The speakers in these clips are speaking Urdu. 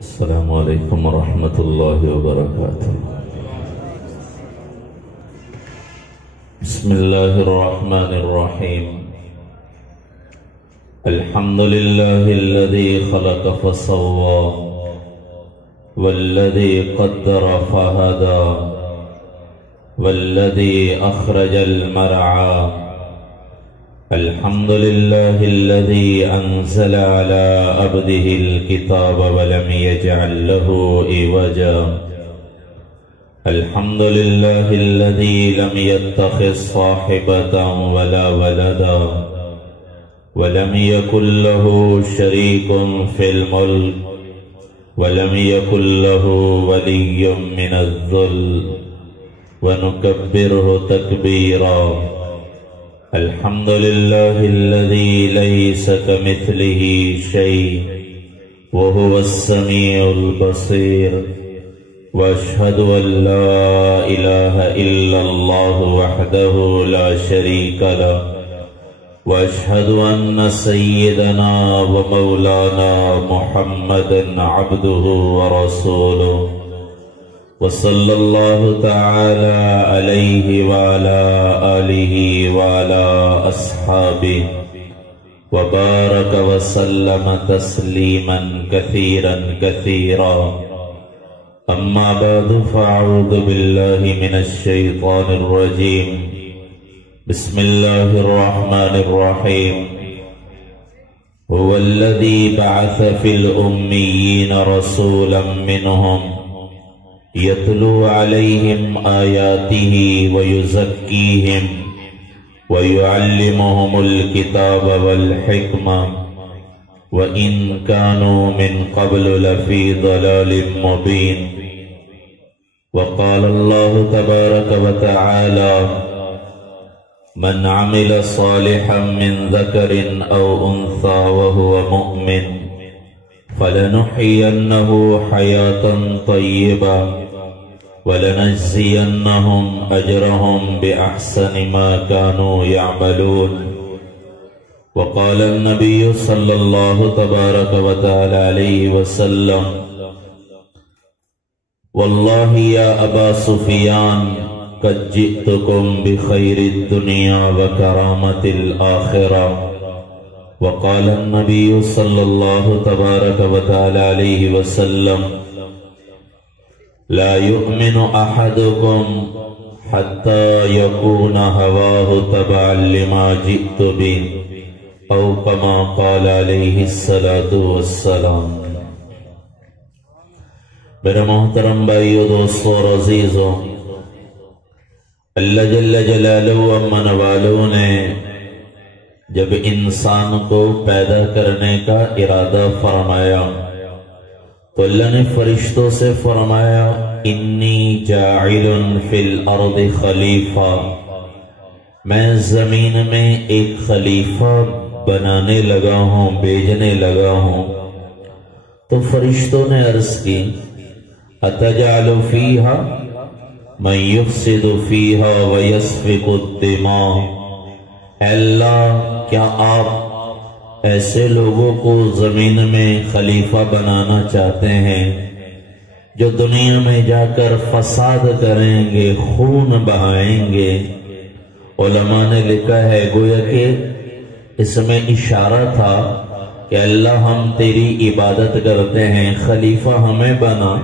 السلام عليكم ورحمة الله وبركاته. بسم الله الرحمن الرحيم. الحمد لله الذي خلق فسوى والذي قدر فهدى والذي أخرج المرعى. الحمد لله الذي أنزل على عبده الكتاب ولم يجعل له عوجا. الحمد لله الذي لم يتخذ صاحبة ولا ولدا ولم يكن له شريك في الملك ولم يكن له ولي من الذل ونكبره تكبيرا. الحمد لله الذي ليس كمثله شيء وهو السميع البصير. واشهد ان لا اله الا الله وحده لا شريك له. واشهد ان سيدنا ومولانا محمدا عبده ورسوله. وصلى الله تعالى عليه وعلى آله وعلى أصحابه وبارك وسلم تسليما كثيرا كثيرا. أما بعد فأعوذ بالله من الشيطان الرجيم. بسم الله الرحمن الرحيم. هو الذي بعث في الأميين رسولا منهم يتلو عليهم آياته ويزكيهم ويعلمهم الكتاب والحكمة وإن كانوا من قبل لفي ضلال مبين. وقال الله تبارك وتعالى: من عمل صالحا من ذكر أو أنثى وهو مؤمن فلنحيينه حياة طيبة ولنجزينهم أجرهم بأحسن ما كانوا يعملون. وقال النبي صلى الله تبارك وتعالى عليه وسلم: والله يا أبا سفيان قد جئتكم بخير الدنيا وكرامة الآخرة. وقال النبي صلى الله تبارك وتعالى عليه وسلم: لا يؤمن أحدكم حتى يكون هواه تبعا لما جئت به أو كما قال عليه الصلاة والسلام. میرے محترم بھائیو، دوستو اور عزیزو، اللہ جل جلالہ و من والوں نے جب انسان کو پیدا کرنے کا ارادہ فرمایا تو اللہ نے فرشتوں سے فرمایا: انی جاعل فی الارض خلیفہ، میں زمین میں ایک خلیفہ بنانے لگا ہوں، بھیجنے لگا ہوں. تو فرشتوں نے عرض کی: اتجعل فیہا من یفسد فیہا ویسفک الدماء. اے اللہ، کیا آپ ایسے لوگوں کو زمین میں خلیفہ بنانا چاہتے ہیں جو دنیا میں جا کر فساد کریں گے، خون بہائیں گے؟ علماء نے لکھا ہے گویا کہ اس میں اشارہ تھا کہ اللہ ہم تیری عبادت کرتے ہیں، خلیفہ ہمیں بنا.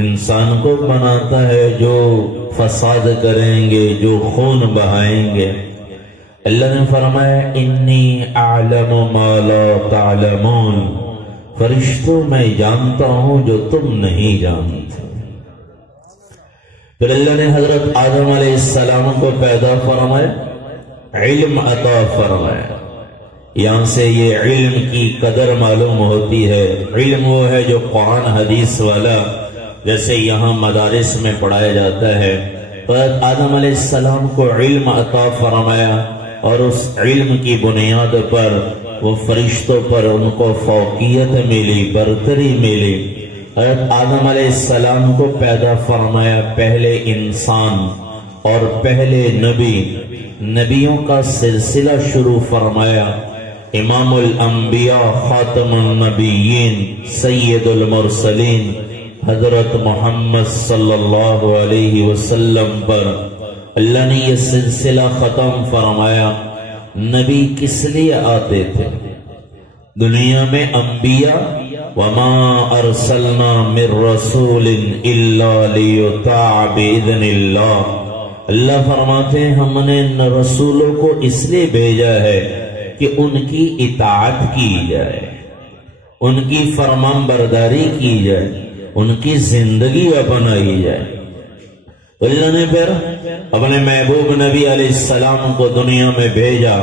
انسان کو بناتا ہے جو فساد کریں گے، جو خون بہائیں گے. اللہ نے فرمایا: انی اعلم ما لا تعلمون. فرشتوں، میں جانتا ہوں جو تم نہیں جانتے. پھر اللہ نے حضرت آدم علیہ السلام کو پیدا فرمایا، علم عطا فرمایا. یہاں سے یہ علم کی قدر معلوم ہوتی ہے. علم وہ ہے جو قرآن حدیث والا جیسے یہاں مدارس میں پڑھایا جاتا ہے. حضرت آدم علیہ السلام کو علم عطا فرمایا اور اس علم کی بنیاد پر وہ فرشتوں پر ان کو فوقیت ملی، برتری ملی. حضرت آدم علیہ السلام کو پیدا فرمایا، پہلے انسان اور پہلے نبی، نبیوں کا سلسلہ شروع فرمایا. امام الانبیاء خاتم النبیین سید المرسلین حضرت محمد صلی اللہ علیہ وسلم پر اللہ نے یہ سلسلہ ختم فرمایا۔ نبی کس لیے آتے تھے دنیا میں؟ انبیاء وما ارسلنا من رسول الا لیطاع باذن اللہ۔ اللہ فرماتے ہیں ہم نے ان رسولوں کو اس لیے بھیجا ہے کہ ان کی اطاعت کی جائے، ان کی فرمان برداری کی جائے، ان کی زندگی اپنائی جائے۔ اللہ نے پھر اپنے محبوب نبی علیہ السلام کو دنیا میں بھیجا،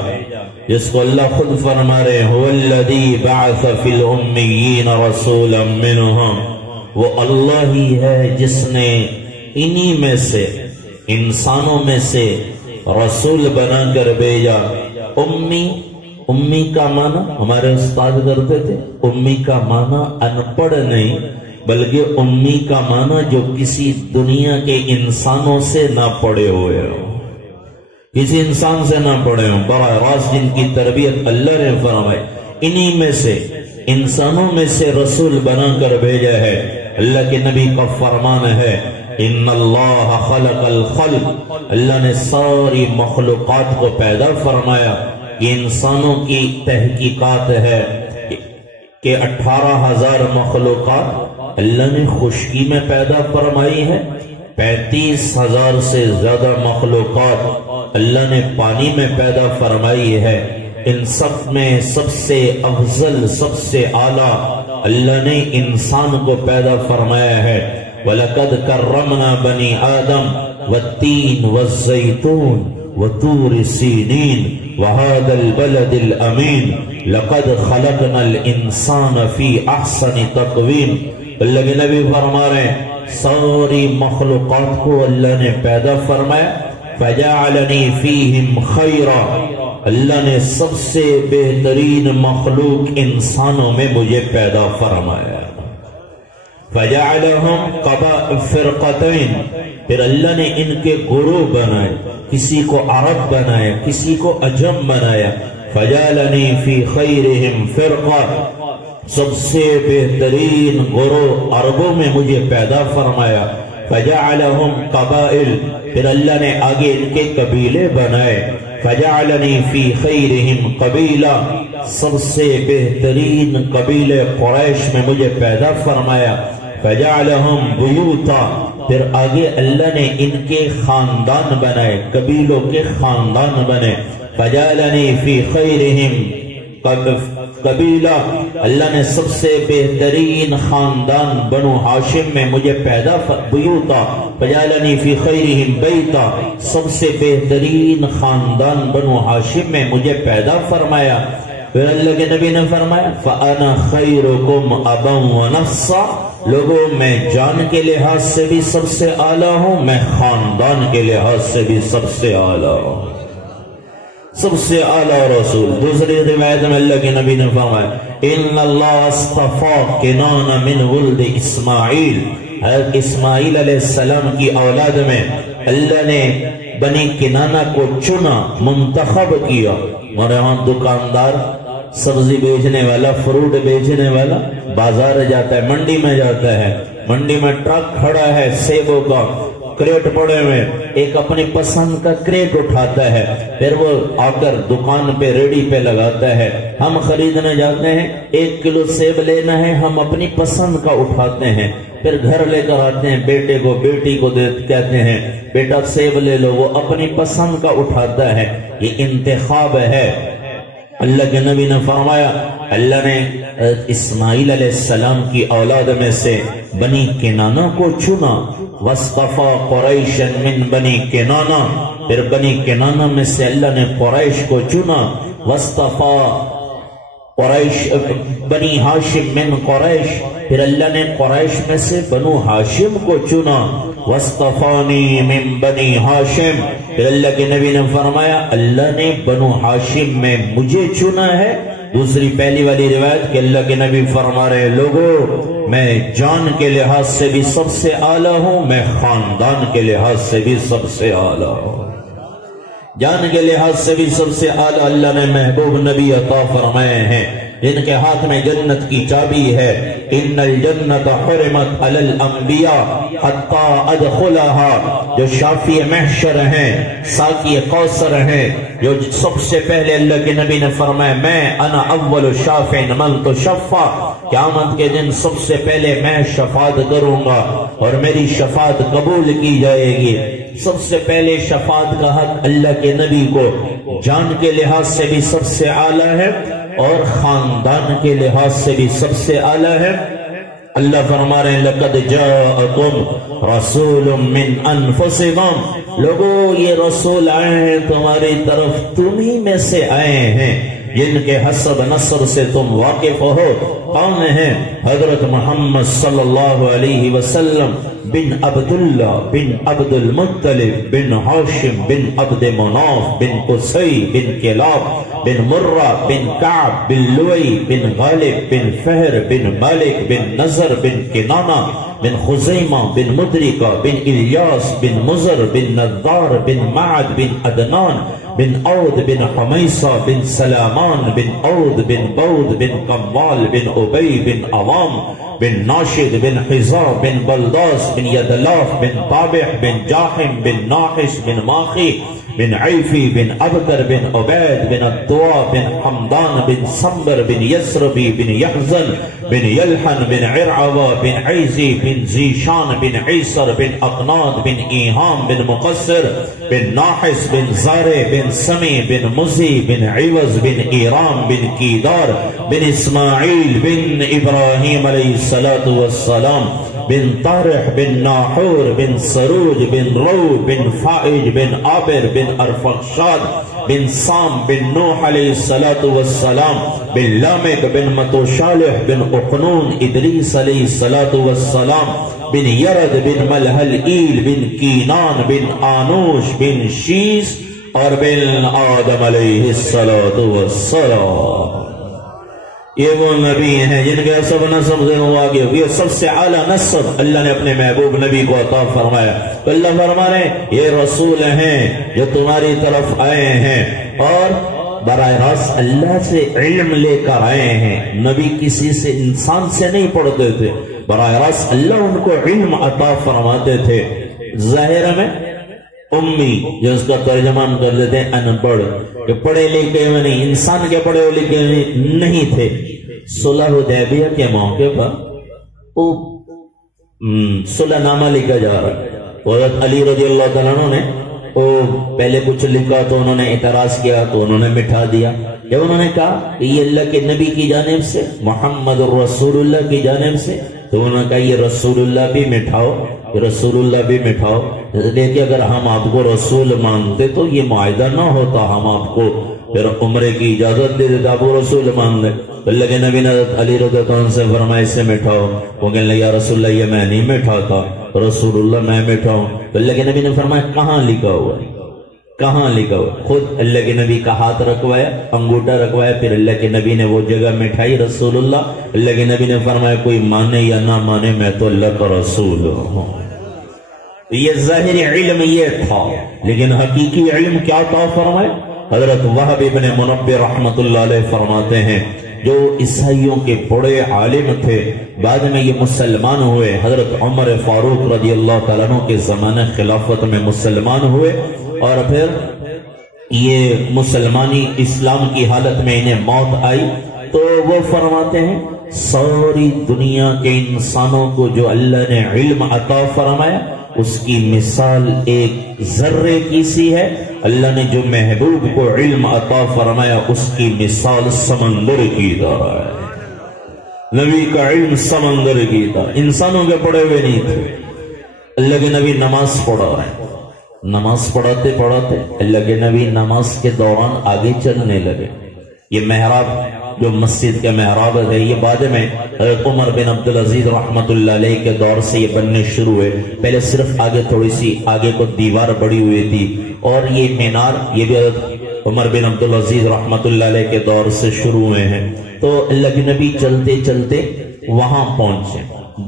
جس کو اللہ خود فرما رہے ہیں هو الذی بعث فی الامیین رسولا منہم، وہ اللہ ہی ہے جس نے انہی میں سے، انسانوں میں سے رسول بنا کر بھیجا۔ امی کا معنی ہمارے استاد کرتے تھے، امی کا معنی ان پڑھ نہیں بلکہ امی کا معنی جو کسی دنیا کے انسانوں سے نہ پڑھے ہوئے ہو، کسی انسان سے نہ پڑھے ہوں، براہ راست جن کی تربیت اللہ نے فرمائی، انہی میں سے انسانوں میں سے رسول بنا کر بھیجا ہے۔ اللہ کے نبی کا فرمان ہے ان اللہ خلق الخلق، اللہ نے ساری مخلوقات کو پیدا فرمایا۔ یہ انسانوں کی تحقیقات ہے کہ 18,000 مخلوقات اللہ نے خشکی میں پیدا فرمائی ہے، 35,000 سے زیادہ مخلوقات اللہ نے پانی میں پیدا فرمائی ہے۔ ان سب میں سب سے افضل، سب سے اعلیٰ اللہ نے انسان کو پیدا فرمایا ہے۔ وَلَقَدْ كَرَّمْنَا بَنِي آدَمَ وَالتِّينَ وَالزَّيْتُونَ وَطُورِ سِينِينَ وَهَذَا الْبَلَدِ الْأَمِينَ لَقَدْ خَلَقْنَا الْإِنسَانَ فِي أَحْسَنِ تَقْوِيمٍ۔ اللہ کے نبی فرما رہے ہیں ساری مخلوقات کو اللہ نے پیدا فرمایا۔ فَجَعَلَنِي فِيهِمْ خَيْرًا، اللہ نے سب سے بہترین مخلوق انسانوں میں مجھے پیدا فرمایا۔ فَجَعَلَهُمْ فِرْقَتَيْنِ، پھر اللہ نے ان کے گروہ بنائے، کسی کو عرب بنایا، کسی کو عجم بنایا۔ فَجَعَلَنِي فِي خَيْرِهِمْ فِرْقَةً، سب سے بہترین گروہ عربوں میں مجھے پیدا فرمایا۔ فَجَعَلَهُمْ قَبَائِلَ، پھر اللہ نے آگے ان کے قبیلے بنائے۔ فَجَعَلَنِي فِي خَيْرِهِمْ قَبِيلًا، سب سے بہترین قبیلے قریش میں مجھے پیدا فرمایا۔ فَجَعَلَهُمْ بُيُوتًا، پھر آگے اللہ نے ان کے خاندان بنائے، قبیلوں کے خاندان بنے۔ فَجَعَلَنِي فِي خَيْرِهِمْ قبیلہ، اللہ نے سب سے بہترین خاندان بنو ہاشم میں مجھے پیدا بیوتا۔ فَجَعَلَنِي فِي خَيْرِهِمْ بَيْتًا، سب سے بہترین خاندان بنو ہاشم میں مجھے پیدا فرمایا۔ پھر اللہ کے نبی نے فرمایا فَأَنَا خَيْرُكُمْ أَبًا وَنَفْسًا، لوگوں میں جان کے لحاظ سے بھی سب سے اعلیٰ ہوں، میں خاندان کے لحاظ سے بھی سب سے اعلیٰ ہوں، سب سے اعلیٰ رسول۔ دوسری روایت میں اللہ کے نبی نے فرمایا ان اللہ اصطفیٰ کنان من ولد اسماعیل، حضرت اسماعیل علیہ السلام کی اولاد میں اللہ نے بنی کنانہ کو چنا، منتخب کیا۔ ہمارے ہاں دکاندار، سبزی بیچنے والا، فروٹ بیچنے والا بازار جاتا ہے، منڈی میں جاتا ہے، منڈی میں ٹرک کھڑا ہے، سیبوں کا کریٹ پڑے ہوئے، ایک اپنی پسند کا کریٹ اٹھاتا ہے، پھر وہ آ کر دکان پہ ریڈی پہ لگاتا ہے۔ ہم خریدنے جاتے ہیں، 1 کلو سیب لینا ہے، ہم اپنی پسند کا اٹھاتے ہیں، پھر گھر لے کر آتے ہیں، بیٹے کو بیٹی کو کہتے ہیں بیٹا سیب لے لو، وہ اپنی پسند کا اٹھاتا ہے۔ یہ انتخاب ہے۔ اللہ کے نبی نے فرمایا اللہ نے اسماعیل علیہ السلام کی اولاد میں سے بنی کنانہ کو چنا۔ وَاصْطَفَىٰ قُرَيْشًا مِّن بَنِي کِنانہ، پھر بنی کنانہ میں سے اللہ نے قریش کو چنا۔ وَاصْطَفَىٰ بنی ہاشم من قریش، پھر اللہ نے قریش میں سے بنو ہاشم کو چنا۔ وَاصْطَفَانِي مِن بَنِي ہاشم، پھر اللہ کے نبی نے فرمایا اللہ نے بنو ہاشم میں مجھے چنا ہے۔ دوسری پہلی والی روایت کہ اللہ کے نبی فرما رہے لوگوں میں جان کے لحاظ سے بھی سب سے اعلیٰ ہوں، میں خاندان کے لحاظ سے بھی سب سے اعلیٰ ہوں۔ جان کے لحاظ سے بھی سب سے اعلیٰ اللہ نے محبوب نبی عطا فرمائے ہیں جن کے ہاتھ میں جنت کی چابی ہے. ان الجنت حرمت علی الانبیاء حتی ادخلها، جو شافی محشر ہیں، ساقی کوثر ہیں، جو سب سے پہلے اللہ کے نبی نے فرمایا میں انا اول شافع من تشفع، قیامت کے دن سب سے پہلے میں شفاعت کروں گا اور میری شفاعت قبول کی جائے گی. سب سے پہلے شفاعت کا حق اللہ کے نبی کو جان کے لحاظ سے بھی سب سے اعلیٰ ہے اور خاندان کے لحاظ سے بھی سب سے اعلیٰ ہے. اللہ فرما رہے ہیں لقد جاءکم رسول من انفسکم، لوگو یہ رسول آئے ہیں تمہاری طرف، تمہیں میں سے آئے ہیں جن کے حسب نصر سے تم واقف ہو. کون ہیں؟ حضرت محمد صلی اللہ علیہ وسلم بن عبداللہ بن عبد المطلب بن ہاشم بن عبد مناف بن قصی بن کلاب بن مرہ بن کعب بن لوئی بن غالب بن فہر بن مالک بن نظر بن کنانہ بن خزیمہ بن مدرکہ بن الیاس بن مزر بن نظار بن معد بن عدنان بن عود بن حمیصہ بن سلامان بن عود بن بود بن قموال بن عبی بن عوام بن ناشد بن حزا بن بلداس بن یدلاف بن طابح بن جاحم بن ناحس بن ماخی بن عیفی بن عبدر بن عبید بن الدعا بن حمدان بن سمبر بن یسربی بن یحزن بن یلحن بن عرعوہ بن عیزی بن زیشان بن عیسر بن اقناد بن ایہام بن مقصر بن ناحس بن زارے بن سمی بن مزی بن عوض بن ایرام بن کیدار بن اسماعیل بن ابراہیم علیہ السلام بن طارح بن ناحور بن سروج بن رو بن فائج بن عابر بن ارفخشاد بن سام بن نوح علیہ السلام بن لامک بن متوشالح بن اقنون ادریس علیہ السلام بن یرد بن ملحل ایل بن کینان بن آنوش بن شیس اور بن آدم علیہ السلام. یہ وہ نبی ہیں جن کے سب نسب سے ہوا کہ یہ سب سے اعلیٰ نسب اللہ نے اپنے محبوب نبی کو عطا فرمایا. تو اللہ فرما رہے ہیں یہ رسول ہیں جو تمہاری طرف آئے ہیں اور براہ راست اللہ سے علم لے کر آئے ہیں. نبی کسی سے انسان سے نہیں پڑھتے تھے، براہ راست اللہ ان کو علم عطا فرماتے تھے. ظاہر میں امی جو اس کا ترجمان کر لیتے ہیں ان پڑھ، کہ پڑھے لکھے ہوئے نہیں، انسان کے پڑھے لکھے نہیں تھے. صلح حدیبیہ کے موقع پر صلح نامہ لکھا جا رہا ہے. حضرت علی رضی اللہ تعالیٰ عنہ نے پہلے کچھ لکھا تو انہوں نے اعتراض کیا تو انہوں نے مٹھا دیا. جب انہوں نے کہا کہ یہ اللہ کے نبی کی جانب سے محمد الرسول اللہ کی جانب سے، تو انہوں نے کہا یہ رسول اللہ بھی مٹھاؤ، رسول اللہ بھی مٹھاؤ. دیکھیں اگر ہم آپ کو رسول مانتے تو یہ معاہدہ نہ ہوتا، ہم آپ کو پھر عمرے کی اجازت دے دیتے، آپ کو رسول مان لے. اللہ کے نبی نے حضرت علی رضی اللہ عنہ سے فرمایا اسے مٹھاؤ. وہ کہنے لگا یا رسول اللہ یہ میں نہیں مٹھاتا، رسول اللہ میں مٹھاؤں. تو اللہ کے نبی نے فرمایا کہاں لکھا ہوا ہے، کہاں لکھا ہوا؟ خود اللہ کے نبی کا ہاتھ رکھوایا، انگوٹھا رکھوایا، پھر اللہ کے نبی نے وہ جگہ مٹھائی رسول اللہ. اللہ کے نبی نے فرمایا کوئی مانے یا نہ مانے میں تو اللہ کا رسول ہوں. یہ ظاہری علم یہ تھا، لیکن حقیقی علم کیا تھا فرمائے؟ حضرت وہب ابن منبہ رحمت اللہ علیہ فرماتے ہیں جو عیسائیوں کے بڑے عالم تھے، بعد میں یہ مسلمان ہوئے. حضرت عمر فاروق رضی اللہ تعالیٰ عنہ کے زمانہ خلافت میں مسلمان ہوئے اور پھر یہ مسلمانی اسلام کی حالت میں انہیں موت آئی. تو وہ فرماتے ہیں ساری دنیا کے انسانوں کو جو اللہ نے علم عطا فرمایا اس کی مثال ایک ذرے کی سی ہے. اللہ نے جو محبوب کو علم عطا فرمایا اس کی مثال سمندر کی طرح ہے. نبی کا علم سمندر کی طرح، انسانوں کے پڑھے ہوئے نہیں تھے. اللہ کے نبی نماز پڑھا رہے ہیں، نماز پڑھاتے پڑھاتے اللہ کے نبی نماز کے دوران آگے چلنے لگے. یہ محراب جو مسجد کا محراب ہے یہ بعد میں حضرت عمر بن عبدالعزیز رحمت اللہ علیہ کے دور سے یہ بننے شروع ہوئے. پہلے صرف آگے تھوڑی سی آگے کو دیوار بڑی ہوئی تھی اور یہ مینار یہ بھی حضرت عمر بن عبدالعزیز رحمت اللہ علیہ کے دور سے شروع ہوئے ہیں. تو اللہ کے نبی چلتے چلتے وہاں پہنچے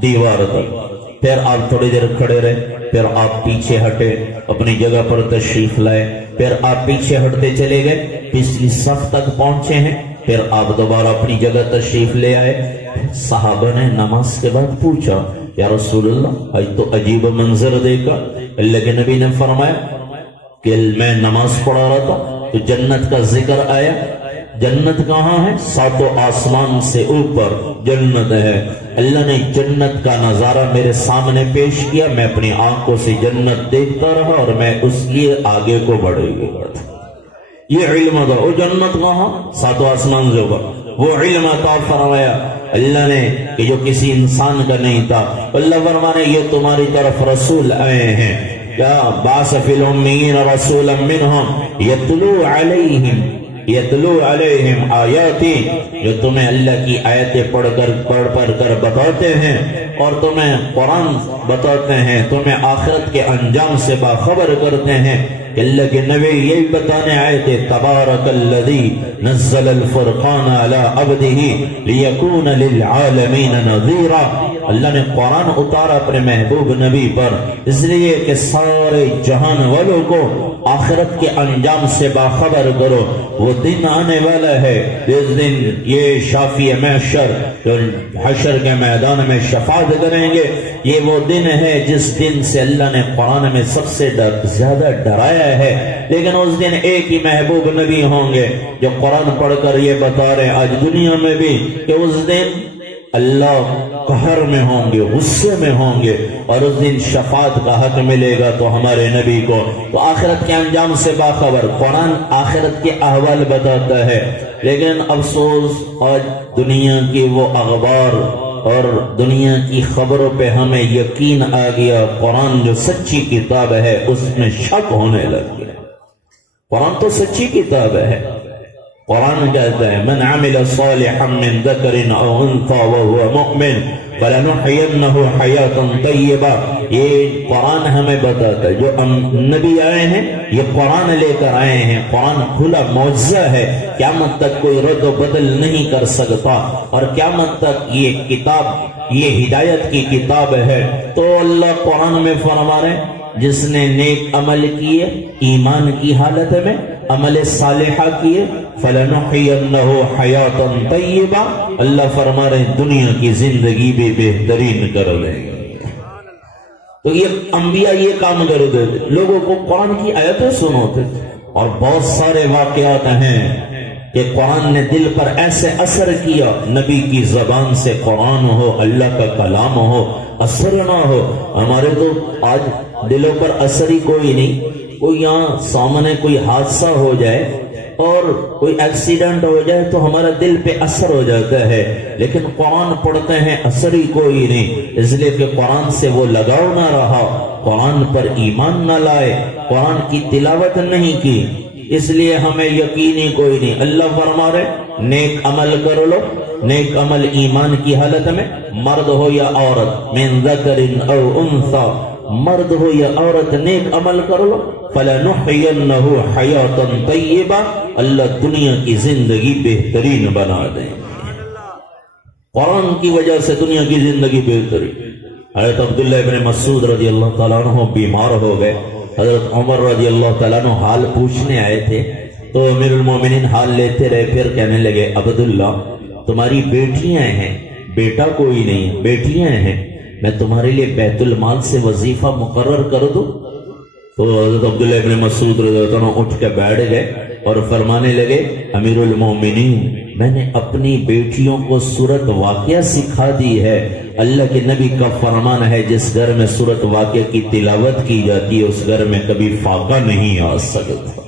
دیوار تک. پھر آپ تھوڑی دیر کھڑے رہے، پھر آپ پیچھے ہٹے، اپنی جگہ پر تشریف لائے، پھر آپ پیچھے ہٹتے چلے گئے، پچھلی صف تک پہنچے ہیں، پھر آپ دوبارہ اپنی جگہ تشریف لے آئے۔ صحابہ نے نماز کے بعد پوچھا یا رسول اللہ آج تو عجیب منظر دیکھا۔ اللہ کے نبی نے فرمایا کہ میں نماز پڑھا رہا تھا تو جنت کا ذکر آیا۔ جنت کہاں ہے؟ ساتوں آسمان سے اوپر جنت ہے۔ اللہ نے جنت کا نظارہ میرے سامنے پیش کیا، میں اپنی آنکھوں سے جنت دیکھتا رہا اور میں اس لیے آگے کو بڑھ گیا تھا۔ یہ علم تھا۔ وہ جنت کہاں؟ ساتوں آسمان سے اوپر۔ وہ علم عطا فرمایا اللہ نے کہ جو کسی انسان کا نہیں تھا۔ اللہ فرمانے یہ تمہاری طرف رسول آئے ہیں، یا بعث فی الامیین رسولا منہم یتلو علیہم آیاتی، جو تمہیں اللہ کی آیتیں پڑھ کر بتاتے ہیں اور تمہیں قرآن بتاتے ہیں، تمہیں آخرت کے انجام سے باخبر کرتے ہیں۔ کہ اللہ کے نبی یہی بتانے آئے تھے تبارک الذی نزل الفرقان علی عبدہ لیکون للعالمین نذیرا۔ اللہ نے قرآن اتارا اپنے محبوب نبی پر اس لیے کہ سارے جہان والوں کو آخرت کے انجام سے باخبر کرو۔ وہ دن آنے والا ہے جس دن یہ شافی محشر جو حشر کے میدان میں شفاعت کریں گے، یہ وہ دن ہے جس دن سے اللہ نے قرآن میں سب سے زیادہ ڈرایا ہے۔ لیکن اس دن ایک ہی محبوب نبی ہوں گے جو قرآن پڑھ کر یہ بتا رہے ہیں آج دنیا میں بھی کہ اس دن اللہ قہر میں ہوں گے، غصے میں ہوں گے، اور اس دن شفاعت کا حق ملے گا تو ہمارے نبی کو تو آخرت کے انجام سے باخبر قرآن آخرت کے احوال بتاتا ہے۔ لیکن افسوس آج دنیا کی وہ اخبار اور دنیا کی خبروں پہ ہمیں یقین آ گیا، قرآن جو سچی کتاب ہے اس میں شک ہونے لگ گیا۔ قرآن تو سچی کتاب ہے۔ قرآن کہتا ہے من عمل صالحا من ذکر او انثى وهو مؤمن فلنحینہ حیاتا طیبہ۔ یہ قرآن ہمیں بتاتا ہے جو نبی آئے ہیں یہ قرآن لے کر آئے ہیں، قرآن کھلا معجزہ ہے، قیامت تک کوئی رد و بدل نہیں کر سکتا، اور قیامت تک یہ کتاب یہ ہدایت کی کتاب ہے۔ تو اللہ قرآن میں فرما رہے جس نے نیک عمل کیے ایمان کی حالت میں، عمل صالحہ کیے فَلَنُحْيَنَّهُ حَيَاةً طَيِّبًا، اللہ فرما رہے دنیا کی زندگی بھی بہترین کر لیں گے۔ تو یہ انبیاء یہ کام کرتے تھے، لوگوں کو قرآن کی آیتیں سناتے تھے، اور بہت سارے واقعات ہیں کہ قرآن نے دل پر ایسے اثر کیا، نبی کی زبان سے قرآن ہو، اللہ کا کلام ہو، اثر نہ ہو۔ ہمارے تو آج دلوں پر اثر ہی کوئی نہیں۔ کوئی یہاں سامنے کوئی حادثہ ہو جائے اور کوئی ایکسیڈنٹ ہو جائے تو ہمارا دل پہ اثر ہو جاتا ہے، لیکن قرآن پڑھتے ہیں اثر ہی کوئی نہیں، اس لیے کہ قرآن سے وہ لگاؤ نہ رہا، قرآن پر ایمان نہ لائے، قرآن کی تلاوت نہیں کی، اس لیے ہمیں یقین ہی کوئی نہیں۔ اللہ فرما رہے نیک عمل کر لو، نیک عمل ایمان کی حالت میں، مرد ہو یا عورت، من ذکر او انثى، مرد ہو یا عورت نیک عمل کر لو، فَلَنُحْيَنَّهُ حَيَاةً طَيِّبًا، اللہ دنیا کی زندگی بہترین بنا دیں گے۔ قرآن کی وجہ سے دنیا کی زندگی بہترین۔ حضرت عبداللہ ابن مسعود رضی اللہ تعالیٰ عنہ بیمار ہو گئے، حضرت عمر رضی اللہ تعالیٰ عنہ حال پوچھنے آئے تھے، تو امیر المومنین حال لیتے رہے، پھر کہنے لگے عبداللہ تمہاری بیٹیاں ہیں، بیٹا کوئی نہیں، بیٹیاں ہیں، میں تمہارے لیے بیت المال سے وظیفہ مقرر کر دوں؟ تو حضرت عبداللہ ابن مسعود رضی اللہ عنہ اٹھ کے بیٹھ گئے اور فرمانے لگے امیر المومنین میں نے اپنی بیٹیوں کو سورت واقعہ سکھا دی ہے۔ اللہ کے نبی کا فرمان ہے جس گھر میں سورت واقعہ کی تلاوت کی جاتی ہے اس گھر میں کبھی فاقہ نہیں آ سکتا،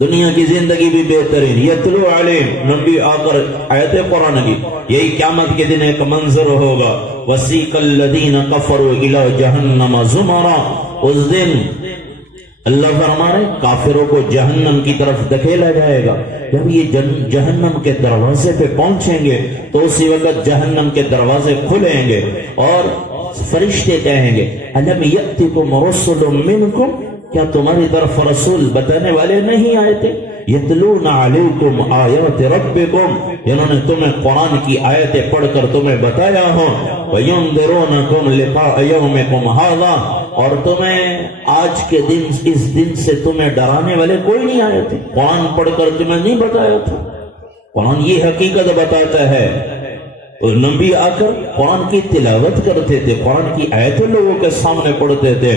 دنیا کی زندگی بھی بہترین۔ یتلو علیہم، نبی آ کر آیت قرآن کی، یہی قیامت کے دن ایک منظر ہوگا، وسیق الذین کفروا الی جہنم زمرا، اس دن اللہ فرمائے کافروں کو جہنم کی طرف دھکیلا جائے گا۔ جب یہ جہنم کے دروازے پہ پہنچیں گے تو اسی وقت جہنم کے دروازے کھلیں گے اور فرشتے کہیں گے الم یأتکم رسل منکم، کیا تمہاری طرف رسول بتانے والے نہیں آئے تھے؟ یتلون علیکم آیات ربکم، جنہوں نے تمہیں قرآن کی آیتیں پڑھ کر تمہیں بتایا ہو، وَيُنذِرُونَكُمْ لِقَاءَ يَوْمِكُمْ هَذَا، اور تمہیں آج کے دن، اس دن سے تمہیں ڈرانے والے کوئی نہیں آئے تھے، قرآن پڑھ کر تمہیں نہیں بتایا تھا۔ قرآن یہ حقیقت بتاتا ہے، اور نبی آ کر قرآن کی تلاوت کرتے تھے، قرآن کی آیتیں لوگوں کے سامنے پڑھتے تھے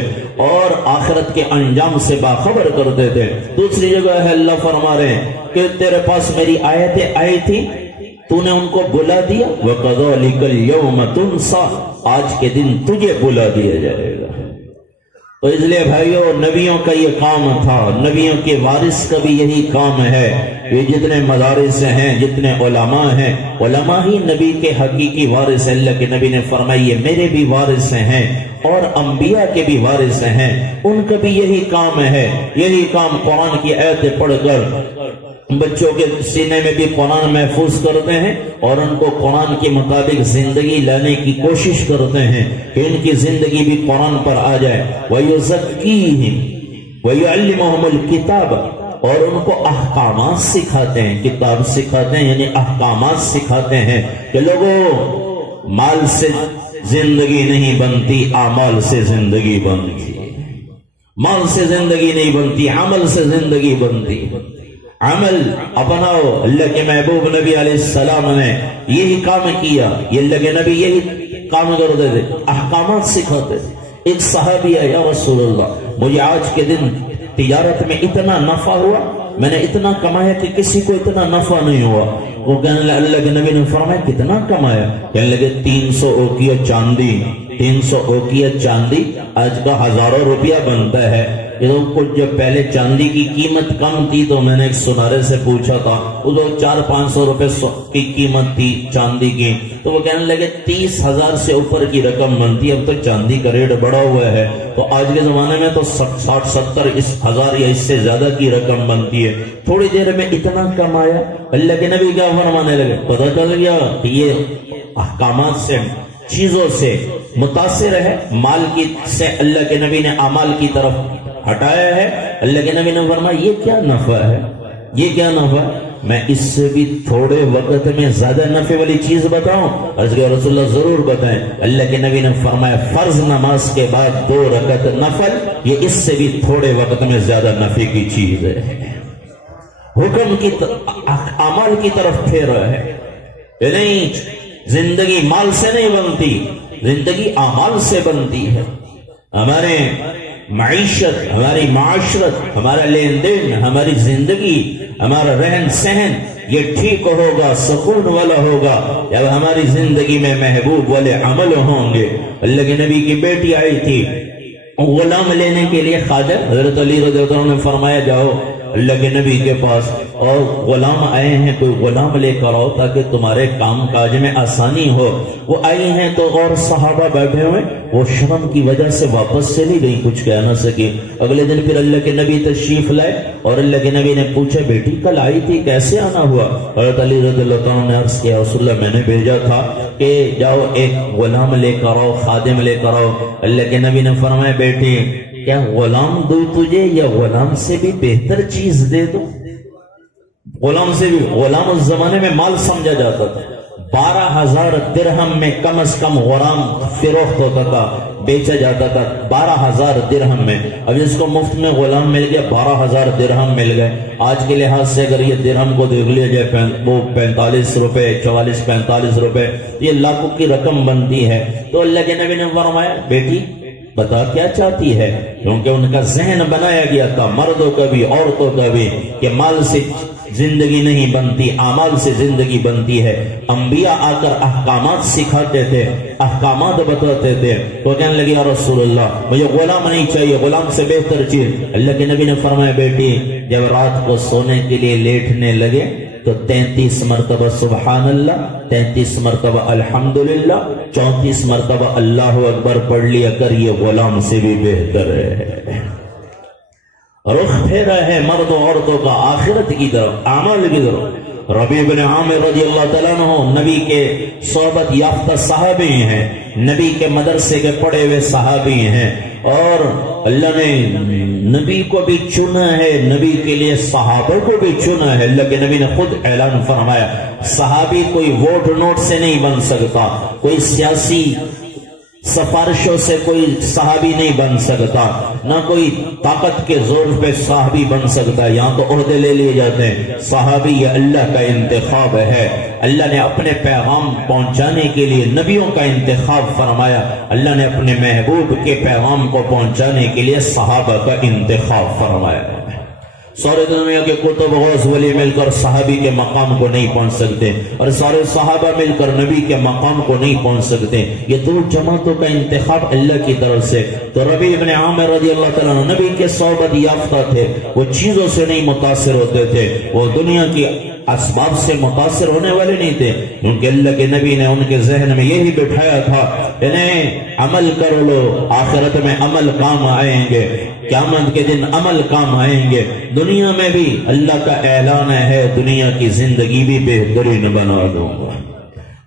اور آخرت کے انجام سے باخبر کرتے تھے۔ دوسری جگہ ہے اللہ فرما رہے ہیں کہ تیرے پاس میری آیتیں آئی تھی، تو نے ان کو بلا دیا، وَقَذَلِكَ الْيَوْمَ تُنْسَى، آج کے دن تجھے بلا دیا جائے گا۔ تو اس لیے بھائیو، نبیوں کا یہ کام تھا، نبیوں کے وارث کا بھی یہی کام ہے۔ یہ جتنے مدارس ہیں، جتنے علماء ہیں، علماء ہی نبی کے حقیقی وارث ہیں۔ اللہ کے نبی نے فرمایا یہ میرے بھی وارث ہیں اور انبیاء کے بھی وارث ہیں، ان کا بھی یہی کام ہے، یہی کام قرآن کی آیتیں پڑھ کر بچوں کے سینے میں بھی قرآن محفوظ کرتے ہیں اور ان کو قرآن کے مطابق زندگی لانے کی کوشش کرتے ہیں کہ ان کی زندگی بھی قرآن پر آ جائے۔ وَيُزَكِّيهِمْ وَيُعَلِّمُهُمُ الْكِتَابَ، اور ان کو احکامات سکھاتے ہیں، کتاب سکھاتے ہیں یعنی احکامات سکھاتے ہیں کہ لوگوں، مال سے زندگی نہیں بنتی، اعمال سے زندگی بنتی، مال سے زندگی نہیں بنتی، عمل سے زندگی بنتی۔ عمل اپناؤ، اللہ کے محبوب نبی علیہ السلام نے یہی کام کیا، یہ اللہ کے نبی یہی کام کرتے تھے، احکامات سکھاتے تھے۔ ایک صحابی ہے، یا رسول اللہ مجھے آج کے دن تجارت میں اتنا نفع ہوا، میں نے اتنا کمایا کہ کسی کو اتنا نفع نہیں ہوا۔ وہ کہنے لگا، اللہ کے نبی نے فرمایا کتنا کمایا؟ کہنے لگے 300 اوقیہ چاندی، 300 اوقیہ چاندی آج کا ہزاروں روپیہ بنتا ہے۔ کچھ جب پہلے چاندی کی قیمت کم تھی تو میں نے ایک سنارے سے پوچھا تھا، وہ 400-500 روپے کی قیمت تھی چاندی کی، تو وہ کہنے لگے 30,000 سے اوپر کی رقم بنتی ہے۔ اب تو چاندی کا ریٹ بڑا ہوا ہے، تو آج کے زمانے میں تو 60-70 ہزار یا اس سے زیادہ کی رقم بنتی ہے۔ تھوڑی دیر میں اتنا کمایا۔ اللہ کے نبی کیا فرمانے لگے؟ پتہ چل گیا کہ یہ احکامات سے، چیزوں سے متاثر ہے، مال کی سے اللہ کے نبی نے اعمال کی طرف ہٹایا ہے۔ اللہ کے نبی نے فرمایا یہ کیا نفع ہے، یہ کیا نفع ہے؟ میں اس سے بھی تھوڑے وقت میں زیادہ نفع والی چیز بتاؤں؟ عرض کیا رسول اللہ ضرور بتائیں۔ اللہ کے نبی نے فرمایا فرض نماز کے بعد 2 رکعت نفل، یہ اس سے بھی تھوڑے وقت میں زیادہ نفع کی چیز ہے۔ حکم کی اعمال کی طرف پھیر رہا ہے، نہیں، زندگی مال سے نہیں بنتی، زندگی اعمال سے بنتی ہے۔ ہمارے معیشت، ہماری معاشرت، ہمارا لین دین، ہماری زندگی، ہمارا رہن سہن یہ ٹھیک ہوگا، سکون والا ہوگا جب ہماری زندگی میں محبوب والے عمل ہوں گے۔ اللہ کے نبی کی بیٹی آئی تھی غلام لینے کے لیے، خواجہ حضرت علی رضی اللہ عنہ نے فرمایا جاؤ اللہ کے نبی کے پاس، اور غلام آئے ہیں، کوئی غلام لے کر آؤ تاکہ تمہارے کام کاج میں آسانی ہو۔ وہ آئی ہیں تو اور صحابہ بیٹھے ہوئے، وہ شرم کی وجہ سے واپس سے نہیں گئی، کچھ کہہ نہ سکی۔ اگلے دن پھر اللہ کے نبی تشریف لائے اور اللہ کے نبی نے پوچھا بیٹی کل آئی تھی، کیسے آنا ہوا؟ حضرت علی رضی اللہ عنہ نے عرض کیا رسول اللہ میں نے بھیجا تھا کہ جاؤ ایک غلام لے کر آؤ، خادم لے کر آؤ۔ اللہ کے نبی نے فرمایا بیٹی کیا غلام دو تجھے یا غلام سے بھی بہتر چیز دے دو؟ غلام سے بھی، غلام اس زمانے میں مال سمجھا جاتا تھا، 12,000 درہم میں کم از کم غلام فروخت ہوتا تھا، بیچا جاتا تھا 12,000 درہم میں۔ اب جس کو مفت میں غلام مل گیا 12,000 درہم مل گئے۔ آج کے لحاظ سے اگر یہ درہم کو دیکھ لیا جائے وہ 45 روپے، 44-45 روپے، یہ لاکھوں کی رقم بنتی ہے۔ تو اللہ کے نبی نے فرمایا بیٹی بتا کیا چاہتی ہے، کیونکہ ان کا ذہن بنایا گیا تھا مردوں کا بھی عورتوں کا بھی کہ مال سے زندگی نہیں بنتی، اعمال سے زندگی بنتی ہے۔ انبیاء آ کر احکامات سکھاتے تھے، احکامات بتاتے تھے۔ تو کہنے لگی یا رسول اللہ مجھے غلام نہیں چاہیے، غلام سے بہتر چیز۔ اللہ کے نبی نے فرمایا بیٹی جب رات کو سونے کے لیے لیٹنے لگے تو 33 مرتبہ سبحان اللہ، 33 مرتبہ الحمدللہ، 34 مرتبہ اللہ اکبر پڑھ لیا کر، یہ غلام سے بھی بہتر ہے۔ رخ پھیرا ہے مردوں عورتوں کا آخرت کی طرف، اعمال کی طرف۔ ربیع بن عامر رضی اللہ تعالیٰ عنہ نبی کے صحبت یافتہ صحابی ہیں، نبی کے مدرسے کے پڑھے ہوئے صحابی ہیں، اور اللہ نے نبی کو بھی چنا ہے، نبی کے لیے صحابہ کو بھی چنا ہے۔ اللہ کے نبی نے خود اعلان فرمایا صحابی کوئی ووٹ نوٹ سے نہیں بن سکتا، کوئی سیاسی سفارشوں سے کوئی صحابی نہیں بن سکتا، نہ کوئی طاقت کے زور پہ صحابی بن سکتا۔ یہاں تو عہدے لے لیے جاتے ہیں، صحابی یہ اللہ کا انتخاب ہے۔ اللہ نے اپنے پیغام پہنچانے کے لیے نبیوں کا انتخاب فرمایا، اللہ نے اپنے محبوب کے پیغام کو پہنچانے کے لیے صحابہ کا انتخاب فرمایا۔ سارے دنیا کے کتب غوث ولی مل کر صحابی کے مقام کو نہیں پہنچ سکتے، اور سارے صحابہ مل کر نبی کے مقام کو نہیں پہنچ سکتے۔ یہ دو جماعتوں کا انتخاب اللہ کی طرف سے۔ تو ربیع بن عامر رضی اللہ تعالیٰ عنہ نبی کے صحبت یافتہ تھے، وہ چیزوں سے نہیں متاثر ہوتے تھے، وہ دنیا کی اسباب سے متاثر ہونے والے نہیں تھے، کیونکہ اللہ کے نبی نے ان کے ذہن میں یہی بٹھایا تھا، انہیں عمل کر لو، آخرت میں عمل کام آئیں گے، قیامت کے دن عمل کام آئیں گے۔ دنیا میں بھی اللہ کا اعلان ہے دنیا کی زندگی بھی بہترین بنا دوں گا۔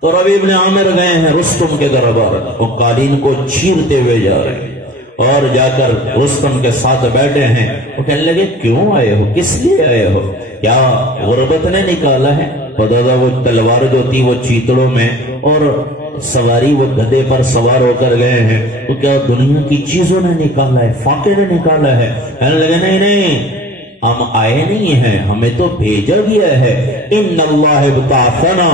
تو ربیع بن عامر گئے ہیں رستم کے دربار، وہ قالین کو چیرتے ہوئے جا رہے ہیں، اور جا کر رستم کے ساتھ بیٹھے ہیں۔ وہ کہنے لگے کیوں آئے ہو، کس لیے آئے ہو، کیا غربت نے نکالا ہے؟ پتہ تھا وہ تلوار جو تھی وہ چیتڑوں میں، اور سواری وہ گدھے پر سوار ہو کر گئے ہیں، تو کیا دنیا کی چیزوں نے نکالا ہے، فاقے نے نکالا ہے؟ کہنے لگے نہیں، ہم آئے نہیں ہیں، ہمیں تو بھیجا گیا ہے۔ ان اللہ ابتعثنا،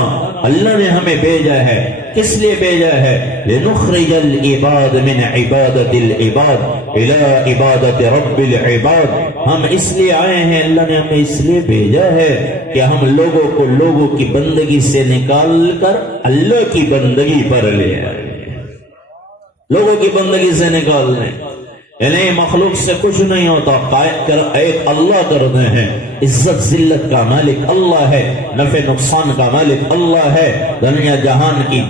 اللہ نے ہمیں بھیجا ہے۔ کس لیے بھیجا ہے؟ لنخرج العباد من عبادت العباد الى عبادت رب العباد۔ ہم اس لیے آئے ہیں، اللہ نے ہمیں اس لیے بھیجا ہے کہ ہم لوگوں کو لوگوں کی بندگی سے نکال کر اللہ کی بندگی پر لے آئے، لوگوں کی بندگی سے نکال لیں۔ یعنی مخلوق سے کچھ نہیں ہوتا، ایک اللہ کرتے ہیں۔ عزت ذلت کا مالک اللہ ہے، نفع نقصان کا مالک اللہ ہے، دنیا جہان کی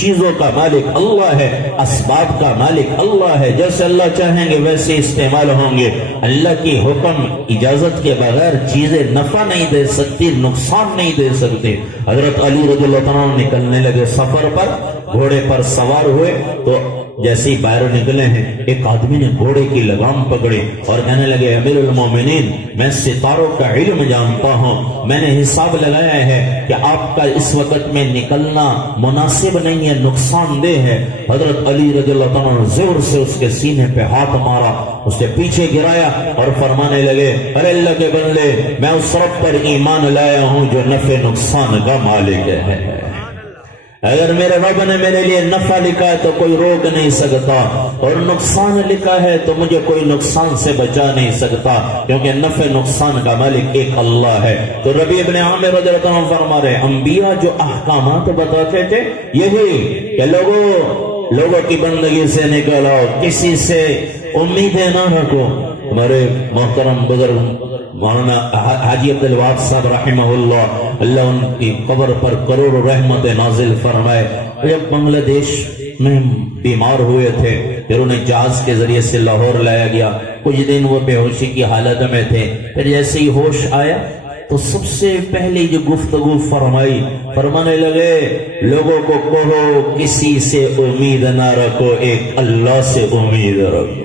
چیزوں کا مالک اللہ ہے، اسباب کا مالک اللہ ہے۔ جیسے اللہ چاہیں گے ویسے استعمال ہوں گے۔ اللہ کی حکم اجازت کے بغیر چیزیں نفع نہیں دے سکتی، نقصان نہیں دے سکتی۔ حضرت علی رضی اللہ عنہ نکلنے لگے سفر پر، گھوڑے پر سوار ہوئے، تو جیسے ہی باہر نکلے ہیں ایک آدمی نے گھوڑے کی لگام پکڑی اور کہنے لگے امیر المومنین، میں ستاروں کا علم جانتا ہوں، میں نے حساب لگایا ہے کہ آپ کا اس وقت میں نکلنا مناسب نہیں ہے، نقصان دہ ہے۔ حضرت علی رضی اللہ عنہ زور سے اس کے سینے پہ ہاتھ مارا، اسے پیچھے گرایا اور فرمانے لگے ارے اللہ کے بندے، میں اس رب پر ایمان لایا ہوں جو نفع نقصان کا مالک ہے۔ اگر میرے رب نے میرے لیے نفع لکھا ہے تو کوئی روک نہیں سکتا، اور نقصان لکھا ہے تو مجھے کوئی نقصان سے بچا نہیں سکتا، کیونکہ نفع نقصان کا مالک ایک اللہ ہے۔ تو ربیع بن عامر رضی اللہ عنہ فرما رہے انبیاء جو احکامات بتاتے تھے یہی کہ لوگوں کی بندگی سے نکلو، کسی سے امیدیں نہ رکھو۔ ہمارے محترم بزرگ مولانا حاجی عبدالوہاب صاحب رحمہ اللہ ان کی قبر پر کروڑ رحمت نازل فرمائے، جب بنگلہ دیش میں بیمار ہوئے تھے، پھر انہیں جہاز کے ذریعے سے لاہور لایا گیا، کچھ دن وہ بے ہوشی کی حالت میں تھے، پھر جیسے ہی ہوش آیا تو سب سے پہلے جو گفتگو فرمائی، فرمانے لگے لوگوں کو کہو کسی سے امید نہ رکھو، ایک اللہ سے امید رکھو،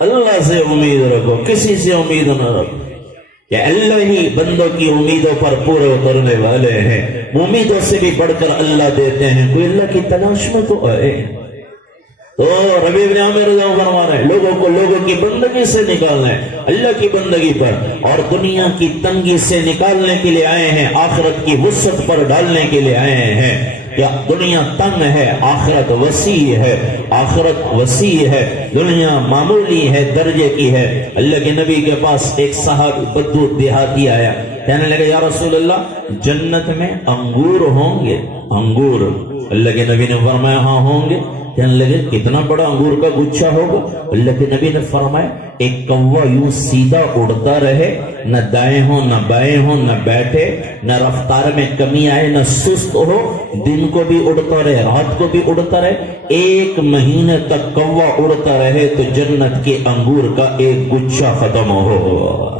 اللہ سے امید رکھو، کسی سے امید نہ رکھو، کہ اللہ ہی بندوں کی امیدوں پر پورے اترنے والے ہیں، امیدوں سے بھی بڑھ کر اللہ دیتے ہیں، کوئی اللہ کی تلاش میں تو آئے۔ تو ربیع بن عامر رضی اللہ فرما رہے ہیں لوگوں کو لوگوں کی بندگی سے نکالنا ہے، اللہ کی بندگی پر، اور دنیا کی تنگی سے نکالنے کے لیے آئے ہیں، آخرت کی وسعت پر ڈالنے کے لیے آئے ہیں۔ یا دنیا تنگ ہے، آخرت وسیع ہے، آخرت وسیع ہے، دنیا معمولی ہے، درجے کی ہے۔ اللہ کے نبی کے پاس ایک صحابی بدو دیہاتی آیا، کہنے لگے یا رسول اللہ جنت میں انگور ہوں گے؟ انگور؟ اللہ کے نبی نے فرمایا ہاں ہوں گے۔ کہنے لگے کتنا بڑا انگور کا گچھا ہوگا؟ اللہ کے نبی نے فرمایا ایک کوا یوں سیدھا اڑتا رہے، نہ دائیں ہو نہ بائیں ہو، نہ بیٹھے، نہ رفتار میں کمی آئے، نہ سست ہو، دن کو بھی اڑتا رہے رات کو بھی اڑتا رہے، 1 مہینے تک کوا اڑتا رہے تو جنت کے انگور کا ایک گچھا ختم ہو۔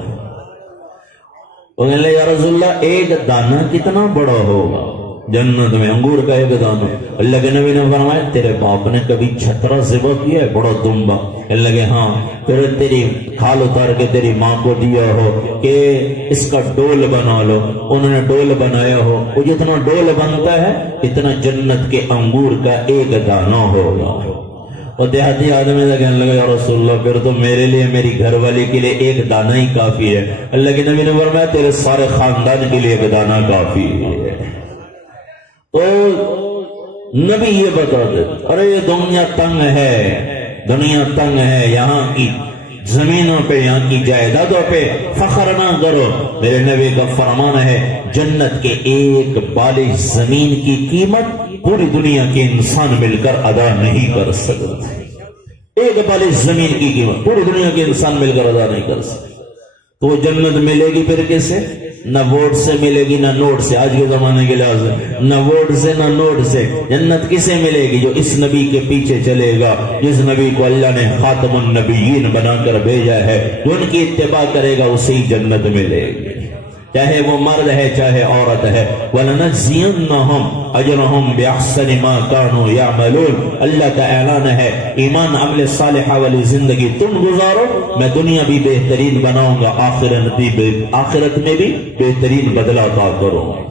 کہنے لگے یا رسول اللہ ایک دانہ کتنا بڑا ہوگا؟ جنت میں انگور کا ایک دانہ. اللہ کے نبی نے فرمایا تیرے باپ نے کبھی چھترا ذبح کیا ہے بڑا دمبا؟ اللہ کے ہاں. پھر تیری کھال اتار کے تیری ماں کو دیا ہو کہ اس کا ڈول بنا لو, انہوں نے ڈول بنایا ہو, وہ جتنا ڈول بنتا ہے اتنا جنت کے انگور کا ایک دانہ ہوگا. اور دیہاتی آدمی سے کہنے لگا یا رسول اللہ پھر تو میرے لیے میری گھر والی کے لیے ایک دانہ ہی کافی ہے. اللہ کے نبی نے فرمایا تیرے سارے خاندان کے لیے ایک دانہ کافی ہے. تو نبی یہ بتاتے ارے یہ دنیا تنگ ہے, دنیا تنگ ہے, یہاں کی زمینوں پہ یہاں کی جائیدادوں پہ فخر نہ کرو. میرے نبی کا فرمان ہے جنت کے ایک بالی زمین کی قیمت پوری دنیا کے انسان مل کر ادا نہیں کر سکتے. ایک بالی زمین کی قیمت پوری دنیا کے انسان مل کر ادا نہیں کر سکتے. تو وہ جنت ملے گی پھر کیسے؟ نہ ووٹ سے ملے گی نہ نوٹ سے. آج کے زمانے کے لحاظ سے نہ ووٹ سے نہ نوٹ سے. جنت کسے ملے گی؟ جو اس نبی کے پیچھے چلے گا, جس نبی کو اللہ نے خاتم النبیین بنا کر بھیجا ہے, جو ان کی اتباع کرے گا اسے ہی جنت ملے گی, چاہے وہ مرد ہے چاہے عورت ہے. وَلَنَجْزِيَنَّهُمْ أَجْرَهُمْ بِأَحْسَنِ مَا كَانُوا يَعْمَلُونَ. اللہ کا اعلان ہے ایمان عمل صالحہ والی زندگی تم گزارو, میں دنیا بھی بہترین بناؤں گا, آخرت میں بھی بہترین بدلہ عطا کروں گا.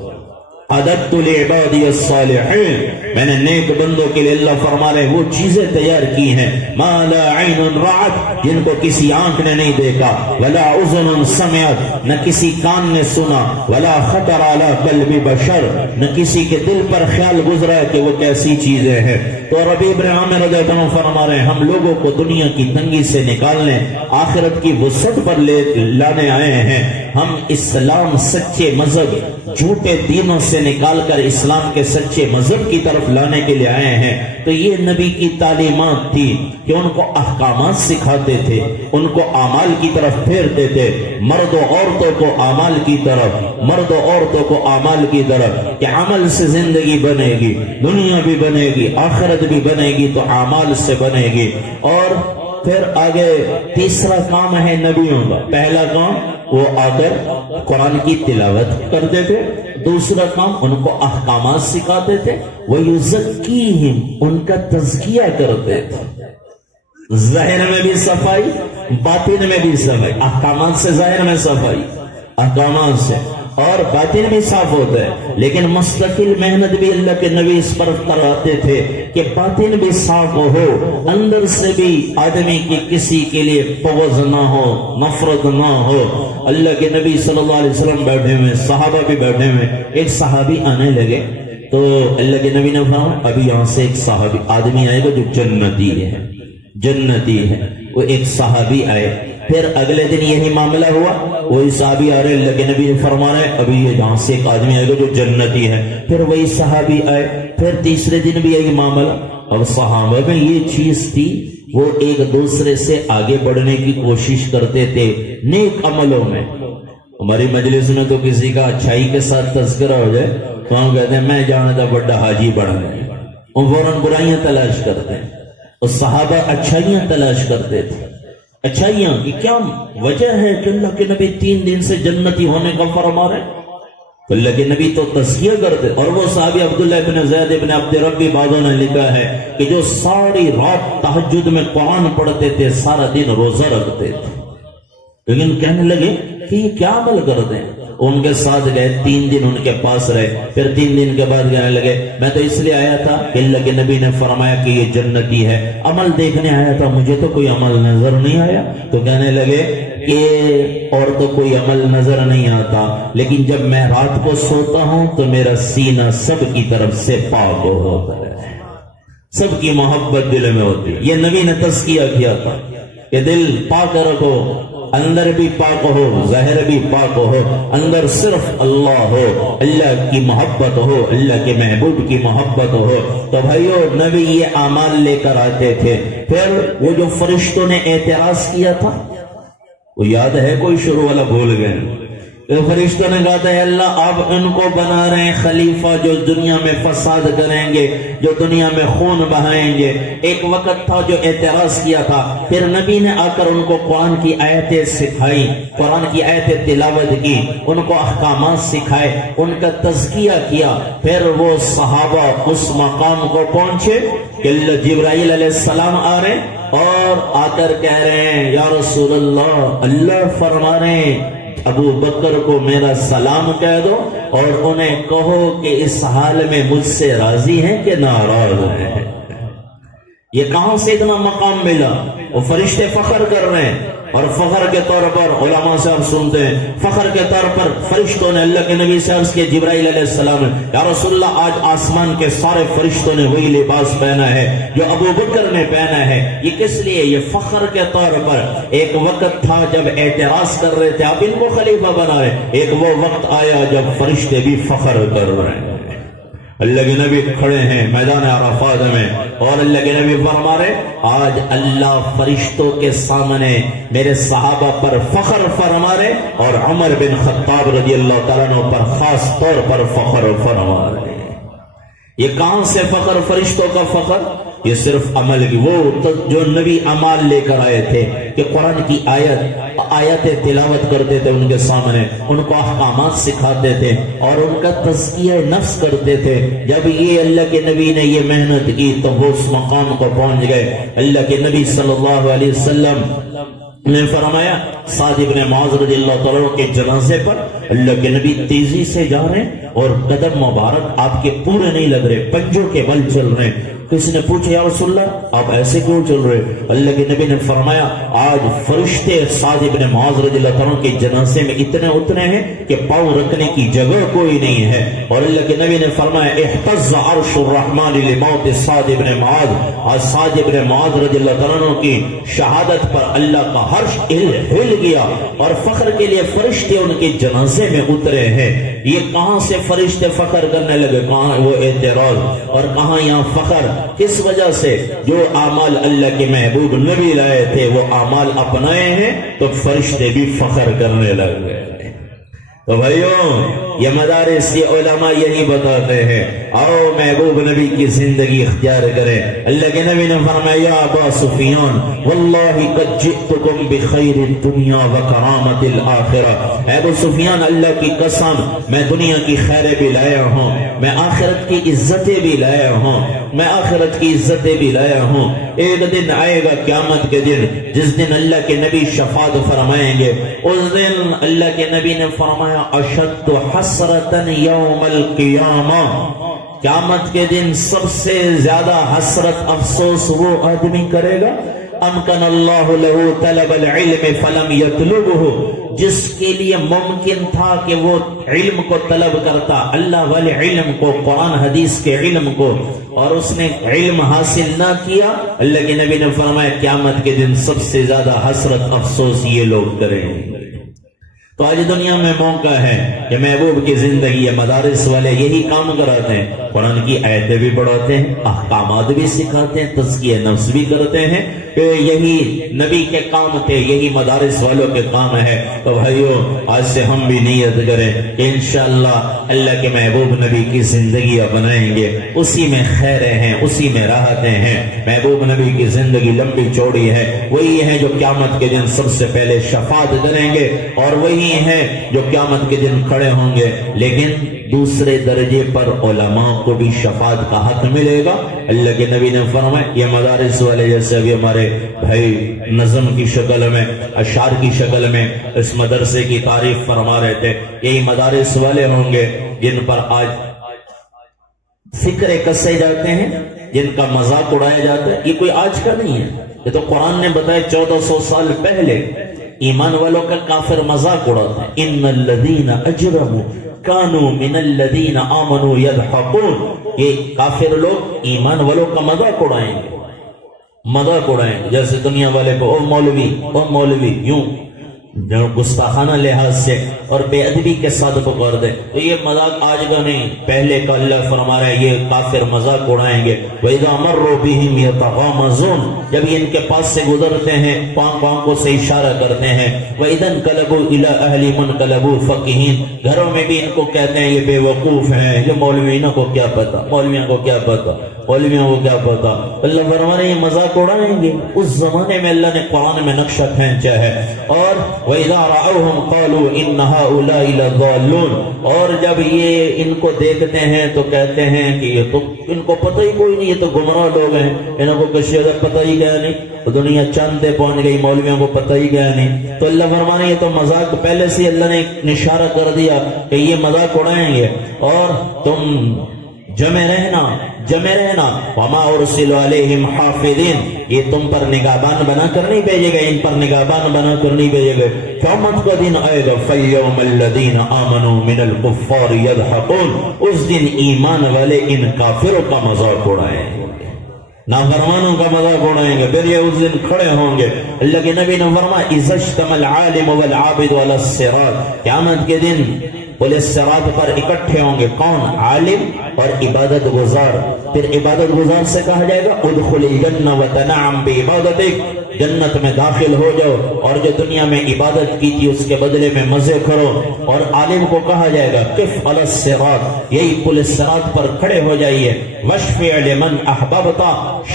عددت لعبادی الصالحین, میں نے نیک بندوں کے لیے اللہ فرما رہے وہ چیزیں تیار کی ہیں ما لا عین رعت, جن کو کسی آنکھ نے نہیں دیکھا, ولا اذن سمعت, نہ کسی کان نے سنا, ولا خطر علی قلب بشر, نہ کسی کے دل پر خیال گزرا ہے کہ وہ کیسی چیزیں ہیں. تو ربیع بن عامر رضی اللہ عنہ فرما رہے ہیں ہم لوگوں کو دنیا کی تنگی سے نکالنے آخرت کی وسعت پر لانے آئے ہیں. ہم اسلام سچے مذہب جھوٹے دینوں سے نکال کر اسلام کے سچے مذہب کی طرف لانے کے لیے آئے ہیں. تو یہ نبی کی تعلیمات تھی کہ ان کو احکامات سکھاتے تھے, ان کو اعمال کی طرف پھیرتے تھے, مرد و عورتوں کو اعمال کی طرف, مرد و عورتوں کو اعمال کی طرف, کہ عمل سے زندگی بنے گی, دنیا بھی بنے گی, آخرت بھی بنے گی, تو اعمال سے بنے گی. اور پھر آگے تیسرا کام ہے نبیوں کا. پہلا کام وہ آ کر قرآن کی تلاوت کرتے تھے, دوسرا کام ان کو احکامات سکھاتے تھے, وَيُزَكِّيهِمْ, ان کا تزکیہ کرتے تھے. ظاہر میں بھی صفائی, باطن میں بھی صفائی. احکامات سے ظاہر میں صفائی, احکامات سے, اور باطن بھی صاف ہوتا ہے. لیکن مستقل محنت بھی اللہ کے نبی اس پر کراتے تھے کہ باطن بھی صاف ہو, اندر سے بھی آدمی کی کسی کے لیے بغض نہ ہو, نفرت نہ ہو. اللہ کے نبی صلی اللہ علیہ وسلم بیٹھے ہوئے, صحابہ بھی بیٹھے ہوئے. ایک صحابی آنے لگے تو اللہ کے نبی نے فرمایا ابھی یہاں سے ایک صحابی آدمی آئے گا جو جنتی ہے, جنتی ہے. وہ ایک صحابی آئے. پھر اگلے دن یہی معاملہ ہوا, وہی صحابی آ رہے, اللہ کے نبی نے فرما رہے ابھی یہ یہاں سے ایک آدمی آئے گا جو جنتی ہے. پھر وہی صحابی آئے, پھر تیسرے دن بھی یہی معاملہ. اب صحابہ میں یہ چیز تھی وہ ایک دوسرے سے آگے بڑھنے کی کوشش کرتے تھے نیک عملوں میں. ہماری مجلس میں تو کسی کا اچھائی کے ساتھ تذکرہ ہو جائے تو ہم کہتے ہیں میں جانتا بڑا حاجی بڑھ گئے, وہ فوراً برائیاں تلاش کرتے ہیں. اور صحابہ اچھائیاں تلاش کرتے تھے. اچھائیاں کی کیا وجہ ہے کہ اللہ کے نبی 3 دن سے جنتی ہونے کا فرما رہے؟ اللہ کے نبی تو تزکیہ کرتے. اور وہ صحابی عبداللہ ابن زید ابن عبد ربی بعضوں نے لکھا ہے کہ جو ساری رات تہجد میں قرآن پڑھتے تھے, سارا دن روزہ رکھتے تھے. لیکن کہنے لگے کہ یہ کیا عمل کرتے ہیں. ان کے ساتھ گئے, 3 دن ان کے پاس رہے. پھر 3 دن کے بعد کہنے لگے میں تو اس لیے آیا تھا کہ اللہ کے نبی نے فرمایا کہ یہ جنتی ہے, عمل دیکھنے آیا تھا, مجھے تو کوئی عمل نظر نہیں آیا. تو کہنے لگے کہ اور تو کوئی عمل نظر نہیں آتا, لیکن جب میں رات کو سوتا ہوں تو میرا سینہ سب کی طرف سے پاک ہوتا ہے, سب کی محبت دل میں ہوتی ہے. یہ نبی نے تزکیہ کیا تھا کہ دل پاک رکھو, اندر بھی پاک ہو, ظاہر بھی پاک ہو, اندر صرف اللہ ہو, اللہ کی محبت ہو, اللہ کے محبوب کی محبت ہو. تو بھائیو نبی یہ اعمال لے کر آتے تھے. پھر وہ جو فرشتوں نے اعتراض کیا تھا وہ یاد ہے کوئی شروع والا بھول گئے فرشتوں نے کہا تھا اللہ آپ ان کو بنا رہے ہیں خلیفہ جو دنیا میں فساد کریں گے، جو دنیا میں خون بہائیں گے۔ ایک وقت تھا جو اعتراض کیا تھا، پھر نبی نے آ کر ان کو قرآن کی آیتیں سکھائی، قرآن کی آیتیں تلاوت کی، ان کو احکامات سکھائے، ان کا تزکیہ کیا۔ پھر وہ صحابہ اس مقام کو پہنچے کہ جبرائیل علیہ السلام آ رہے اور آ کر کہہ رہے ہیں یا رسول اللہ، اللہ فرما رہے ہیں ابو بکر کو میرا سلام کہہ دو اور انہیں کہو کہ اس حال میں مجھ سے راضی ہیں کہ ناراض ہیں۔ یہ کہاں سے اتنا مقام ملا؟ وہ فرشتے فخر کر رہے ہیں، اور فخر کے طور پر علماء صاحب سنتے ہیں، فخر کے طور پر فرشتوں نے اللہ کے نبی سے عرض کیا جبرائیل علیہ السلام نے یا رسول اللہ آج آسمان کے سارے فرشتوں نے وہی لباس پہنا ہے جو ابو بکر نے پہنا ہے۔ یہ کس لیے؟ یہ فخر کے طور پر۔ ایک وقت تھا جب اعتراض کر رہے تھے آپ ان کو خلیفہ بنا رہے، ایک وہ وقت آیا جب فرشتے بھی فخر کر رہے ہیں۔ اللہ کے نبی کھڑے ہیں میدان عرفات میں اور اللہ کے نبی فرما رہے آج اللہ فرشتوں کے سامنے میرے صحابہ پر فخر فرما رہے اور عمر بن خطاب رضی اللہ تعالیٰ عنہ پر خاص طور پر فخر فرما رہے۔ یہ کہاں سے فخر؟ فرشتوں کا فخر؟ یہ صرف عمل کی، وہ جو نبی عمال لے کر آئے تھے کہ قرآن کی آیتیں تلاوت کرتے تھے ان کے سامنے، ان کو احکامات سکھاتے تھے اور ان کا تزکیہ نفس کرتے تھے۔ جب یہ اللہ کے نبی نے یہ محنت کی تو وہ اس مقام کو پہنچ گئے۔ اللہ کے نبی صلی اللہ علیہ وسلم نے فرمایا سعد بن معاذ رضی اللہ تعالیٰ کے جنازے پر اللہ کے نبی تیزی سے جا رہے ہیں اور قدم مبارک آپ کے پورے نہیں لگ رہے، پنجوں کے بل چل رہے ہیں۔ کسی نے پوچھا یا رسول اللہ آپ ایسے کیوں چل رہے؟ اللہ کے نبی نے فرمایا آج فرشتے سعد بن معاذ رضی اللہ تعالیٰ کے جنازے میں اتنے اترے ہیں کہ پاؤں رکھنے کی جگہ کوئی نہیں ہے۔ اور اللہ کے نبی نے فرمایا احتز عرش الرحمن لموت سعد بن معاذ، آج سعد بن معاذ رضی اللہ تعالیٰ کی شہادت پر اللہ کا عرش ہل گیا اور فخر کے لیے فرشتے ان کے جنازے میں اترے ہیں۔ یہ کہاں سے فرشتے فخر کرنے لگے؟ کہاں وہ اعتراض اور کہاں یہاں فخر؟ کس وجہ سے؟ جو اعمال اللہ کے محبوب نبی لائے تھے وہ اعمال اپنائے ہیں تو فرشتے بھی فخر کرنے لگ گئے۔ تو بھائیوں یہ مدارس یہ علماء یہی بتاتے ہیں آؤ محبوب نبی کی زندگی اختیار کریں۔ اللہ کے نبی نے فرمایا یا ابا سفیان واللہ قد جئتکم بخیر الدنیا وکرامت الآخرہ، اے ابو سفیان اللہ کی قسم میں دنیا کی خیریں بھی لایا ہوں، میں آخرت کی عزتیں بھی لایا ہوں، میں آخرت کی عزتیں بھی لایا ہوں۔ ایک دن آئے گا قیامت کے دن جس دن اللہ کے نبی شفاعت فرمائیں گے، اس دن اللہ کے نبی نے فرمایا اشد حسرتن یوم القیامہ، قیامت کے دن سب سے زیادہ حسرت افسوس وہ آدمی کرے گا امکن اللہ لہ طلب العلم فلم یطلبہ، جس کے لیے ممکن تھا کہ وہ علم کو طلب کرتا، اللہ والے علم کو، قرآن حدیث کے علم کو، اور اس نے علم حاصل نہ کیا۔ اللہ کے نبی نے فرمایا قیامت کے دن سب سے زیادہ حسرت افسوس یہ لوگ کریں گے۔ تو آج دنیا میں موقع ہے کہ محبوب کی زندگی مدارس والے یہی کام کراتے ہیں، قرآن کی آیتیں بھی پڑھاتے ہیں، احکامات بھی سکھاتے ہیں، تزکیہ نفس بھی کرتے ہیں، یہی نبی کے کام تھے، یہی مدارس والوں کے کام ہے۔ تو بھائیو آج سے ہم بھی نیت کریں کہ انشاءاللہ اللہ کے محبوب نبی کی زندگی اپنائیں گے، اسی میں خیریں ہیں، اسی میں راحتیں ہیں۔ محبوب نبی کی زندگی لمبی چوڑی ہے، وہی ہے جو قیامت کے دن سب سے پہلے شفاعت کریں گے اور وہی ہیں جو قیامت کے دن کھڑے ہوں گے، لیکن دوسرے درجے پر علماء کو بھی شفاعت کا حق ملے گا۔ اللہ کے نبی نے فرمایا یہ مدارس والے جیسے ابھی ہمارے بھائی نظم کی شکل میں، اشعار کی شکل میں اس مدرسے کی تعریف فرما رہے تھے، یہی مدارس والے ہوں گے جن پر آج فکرے کسے جاتے ہیں، جن کا مذاق اڑایا جاتا ہے۔ یہ کوئی آج کا نہیں ہے، یہ تو قرآن نے بتایا 1400 سال پہلے ایمان والوں کا کافر مذاق اڑاتے ہیں۔ ان الذین اجرموا کانوا من الذین آمنوا یضحکون، یہ کافر لوگ ایمان والوں کا مذاق اڑائیں گے، مذاق اڑائیں گے، جیسے دنیا والے کو او مولوی یوں جو گستاخانہ لحاظ سے اور بے ادبی کے ساتھ پکار دے. تو یہ مذاق آج کا نہیں، پہلے کا اللہ فرما رہا ہے یہ کافر مذاق اڑائیں گے. وَإِذَا مَرُّوا بِهِمْ يَتَغَامَزُونَ، جب ان کے پاس سے گزرتے ہیں پاؤں سے اشارہ کرتے ہیں. وَإِذَا انْقَلَبُوا إِلَىٰ أَهْلِهِمْ انْقَلَبُوا فَكِهِينَ، گھروں میں بھی ان کو کہتے ہیں یہ بے وقوف ہیں، یہ مولویوں کو کیا پتا، مولویوں کو کیا پتا، مولویوں کو کیا پتا. اللہ فرما رہے ہیں یہ مذاق اڑائیں گے. اس زمانے میں اللہ نے قرآن میں نقشہ کھینچا ہے. اور وَإِذَا رَأَوْهُمْ قَالُوا إِنَّ هَؤُلَاءِ لَضَالُّونَ، اور جب یہ ان کو دیکھتے ہیں تو کہتے ہیں کہ یہ تو ان کو پتہ ہی کوئی نہیں، یہ تو گمراہ لوگ ہیں، ان کو کسی کا پتہ ہی گیا نہیں، دنیا چاند پہ پہنچ گئی، مولویوں کو پتہ ہی گیا نہیں. تو اللہ فرمانے یہ تو مذاق پہلے سے اللہ نے اشارہ کر دیا کہ یہ مذاق اڑائیں گے. اور تم جمع رہنا وما ارسل علیہم حافظین، یہ تم پر نگہبان بنا کر نہیں بھیجے گئے، ان پر نگہبان بنا کر نہیں بھیجے گئے. قیامت کا دن آئے گا فَالْيَوْمَ الَّذِينَ آمَنُوا مِنَ الْكُفَّارِ يَضْحَكُونَ، اس دن ایمان والے ان کافروں کا مذاق اڑائیں گے، نافرمانوں کا مذاق اڑائیں گے. پھر یہ اس دن کھڑے ہوں گے. اللہ کے نبی نے فرمایا اِذَا اجْتَمَعَ الْعَالِمُ وَالْعَابِدُ عَلَى الصِّرَاطِ، قیامت کے دن پولیس صراط پر اکٹھے ہوں گے کون؟ عالم اور عبادت گزار. پھر عبادت گزار سے کہا جائے گا ادخل الجنہ وتنعم بعبادتک، جنت میں داخل ہو جاؤ اور جو دنیا میں عبادت کی تھی اس کے بدلے میں مزے کرو. اور عالم کو کہا جائے گا قف علی الصراط، یہی پولیس صراط پر کھڑے ہو جائیے. واشفع لمن احببت،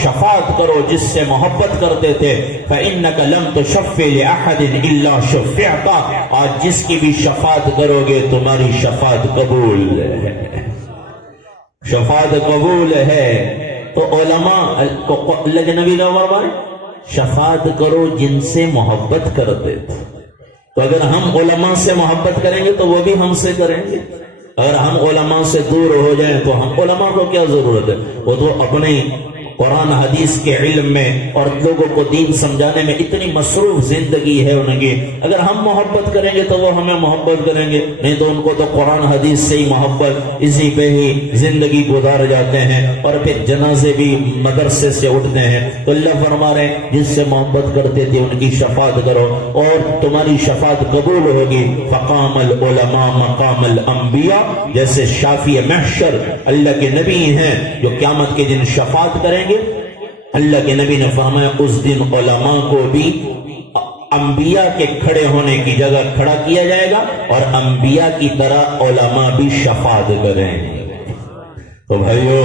شفاعت کرو جس سے محبت کرتے تھے. فانک لم تشفع لاحد الا شفعت، آج جس کی بھی شفاعت کرو گے تمہاری شفاعت قبول ہے، شفاعت قبول ہے. تو علماء اللہ کے نبی کا فرمان شفاعت کرو جن سے محبت کرتے تھے. تو اگر ہم علماء سے محبت کریں گے تو وہ بھی ہم سے کریں گے. اگر ہم علماء سے دور ہو جائیں تو ہم علماء کو کیا ضرورت ہے؟ وہ تو اپنے قرآن حدیث کے علم میں اور لوگوں کو دین سمجھانے میں اتنی مصروف زندگی ہے ان کی. اگر ہم محبت کریں گے تو وہ ہمیں محبت کریں گے، نہیں تو ان کو تو قرآن حدیث سے ہی محبت، اسی پہ ہی زندگی گزار جاتے ہیں. اور پھر جنازے بھی مدرسے سے اٹھتے ہیں. تو اللہ فرما رہے ہیں جس سے محبت کرتے تھے ان کی شفاعت کرو اور تمہاری شفاعت قبول ہوگی. فقام العلماء مقام الانبیاء، جیسے شافی محشر اللہ کے نبی ہیں جو قیامت کے دن شفاعت کریں گے. اللہ کے نبی نے فرمایا اس دن علماء کو بھی انبیاء کے کھڑے ہونے کی جگہ کھڑا کیا جائے گا اور انبیاء کی طرح علماء بھی شفاعت کریں گے. تو بھائیو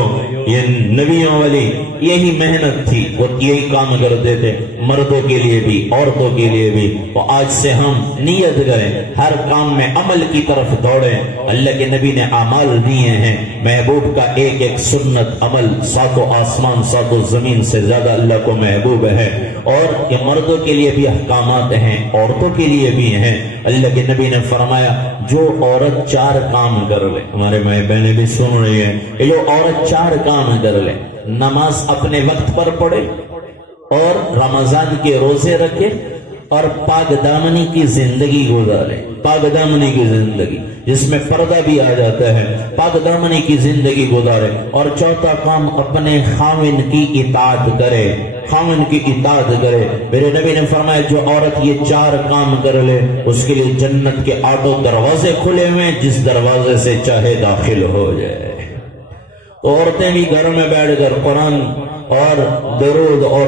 یہ نبیوں والی یہی محنت تھی، وہ یہی کام کرتے تھے، مردوں کے لیے بھی عورتوں کے لیے بھی. تو آج سے ہم نیت کریں، ہر کام میں عمل کی طرف دوڑیں. اللہ کے نبی نے اعمال دیے ہیں، محبوب کا ایک ایک سنت عمل ساتوں آسمان ساتوں زمین سے زیادہ اللہ کو محبوب ہے. اور یہ مردوں کے لیے بھی احکامات ہیں، عورتوں کے لیے بھی ہیں. اللہ کے نبی نے فرمایا جو عورت 4 کام کر لے، ہمارے ماں بہنیں بھی سن رہی ہیں، کہ جو عورت 4 کام کر لے، نماز اپنے وقت پر پڑھے اور رمضان کے روزے رکھے اور پاک دامنی کی زندگی گزارے. پاک دامنی کی زندگی جس میں پردہ بھی آ جاتا ہے، پاک دامنی کی زندگی گزارے. اور چوتھا کام اپنے خاوند کی اطاعت کرے، خاوند کی اطاعت کرے. میرے نبی نے فرمایا جو عورت یہ 4 کام کر لے اس کے لیے جنت کے 8 دروازے کھلے ہوئے، جس دروازے سے چاہے داخل ہو جائے. تو عورتیں بھی گھر میں بیٹھ کر قرآن اور درود اور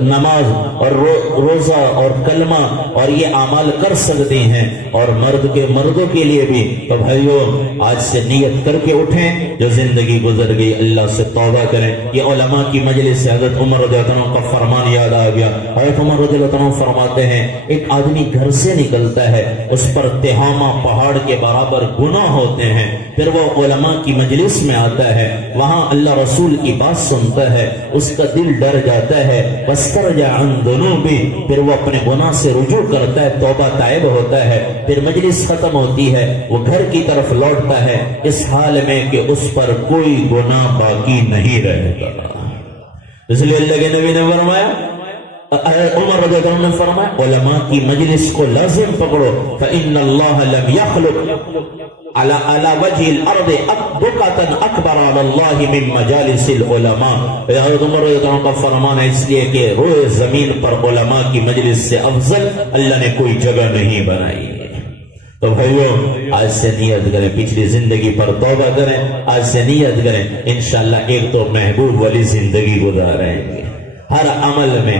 نماز اور روزہ اور کلمہ اور یہ اعمال کر سکتی ہیں. اور مردوں کے لیے بھی. تو بھائیو آج سے نیت کر کے اٹھیں، جو زندگی گزر گئی اللہ سے توبہ کریں. یہ علماء کی مجلس سے حضرت عمر رضی اللہ عنہ کا فرمان یاد آ گیا. حضرت عمر رضی اللہ عنہ فرماتے ہیں ایک آدمی گھر سے نکلتا ہے، اس پر تہامہ پہاڑ کے برابر گناہ ہوتے ہیں، پھر وہ علماء کی مجلس میں آتا ہے، وہاں اللہ رسول کی بات سنتا ہے، اس کا دل ڈر جاتا ہے. واسترجع عن ذنوبہ، پھر وہ اپنے گناہ سے رجوع کرتا ہے، توبہ تائب ہوتا ہے. پھر مجلس ختم ہوتی ہے، وہ گھر کی طرف لوٹتا ہے اس حال میں کہ اس پر کوئی گناہ باقی نہیں رہتا. اس لیے اللہ کے نبی نے فرمایا عمر رضی اللہ عنہ نے فرمایا علماء کی مجلس کو لازم پکڑو فإن اللہ لم يخلق على وجه الارض بقعة اکبر على اللہ من مجالس العلماء. حضرت عمر رضی اللہ عنہ کا فرمان ہے اس لیے کہ روئے زمین پر علماء کی مجلس سے افضل اللہ نے کوئی جگہ نہیں بنائی ہے. تو بھائیو آج سے نیت کریں, پچھلی زندگی پر توبہ کریں, آج سے نیت کریں انشاءاللہ ایک تو محبوب والی زندگی گزاریں گے. ہر عمل میں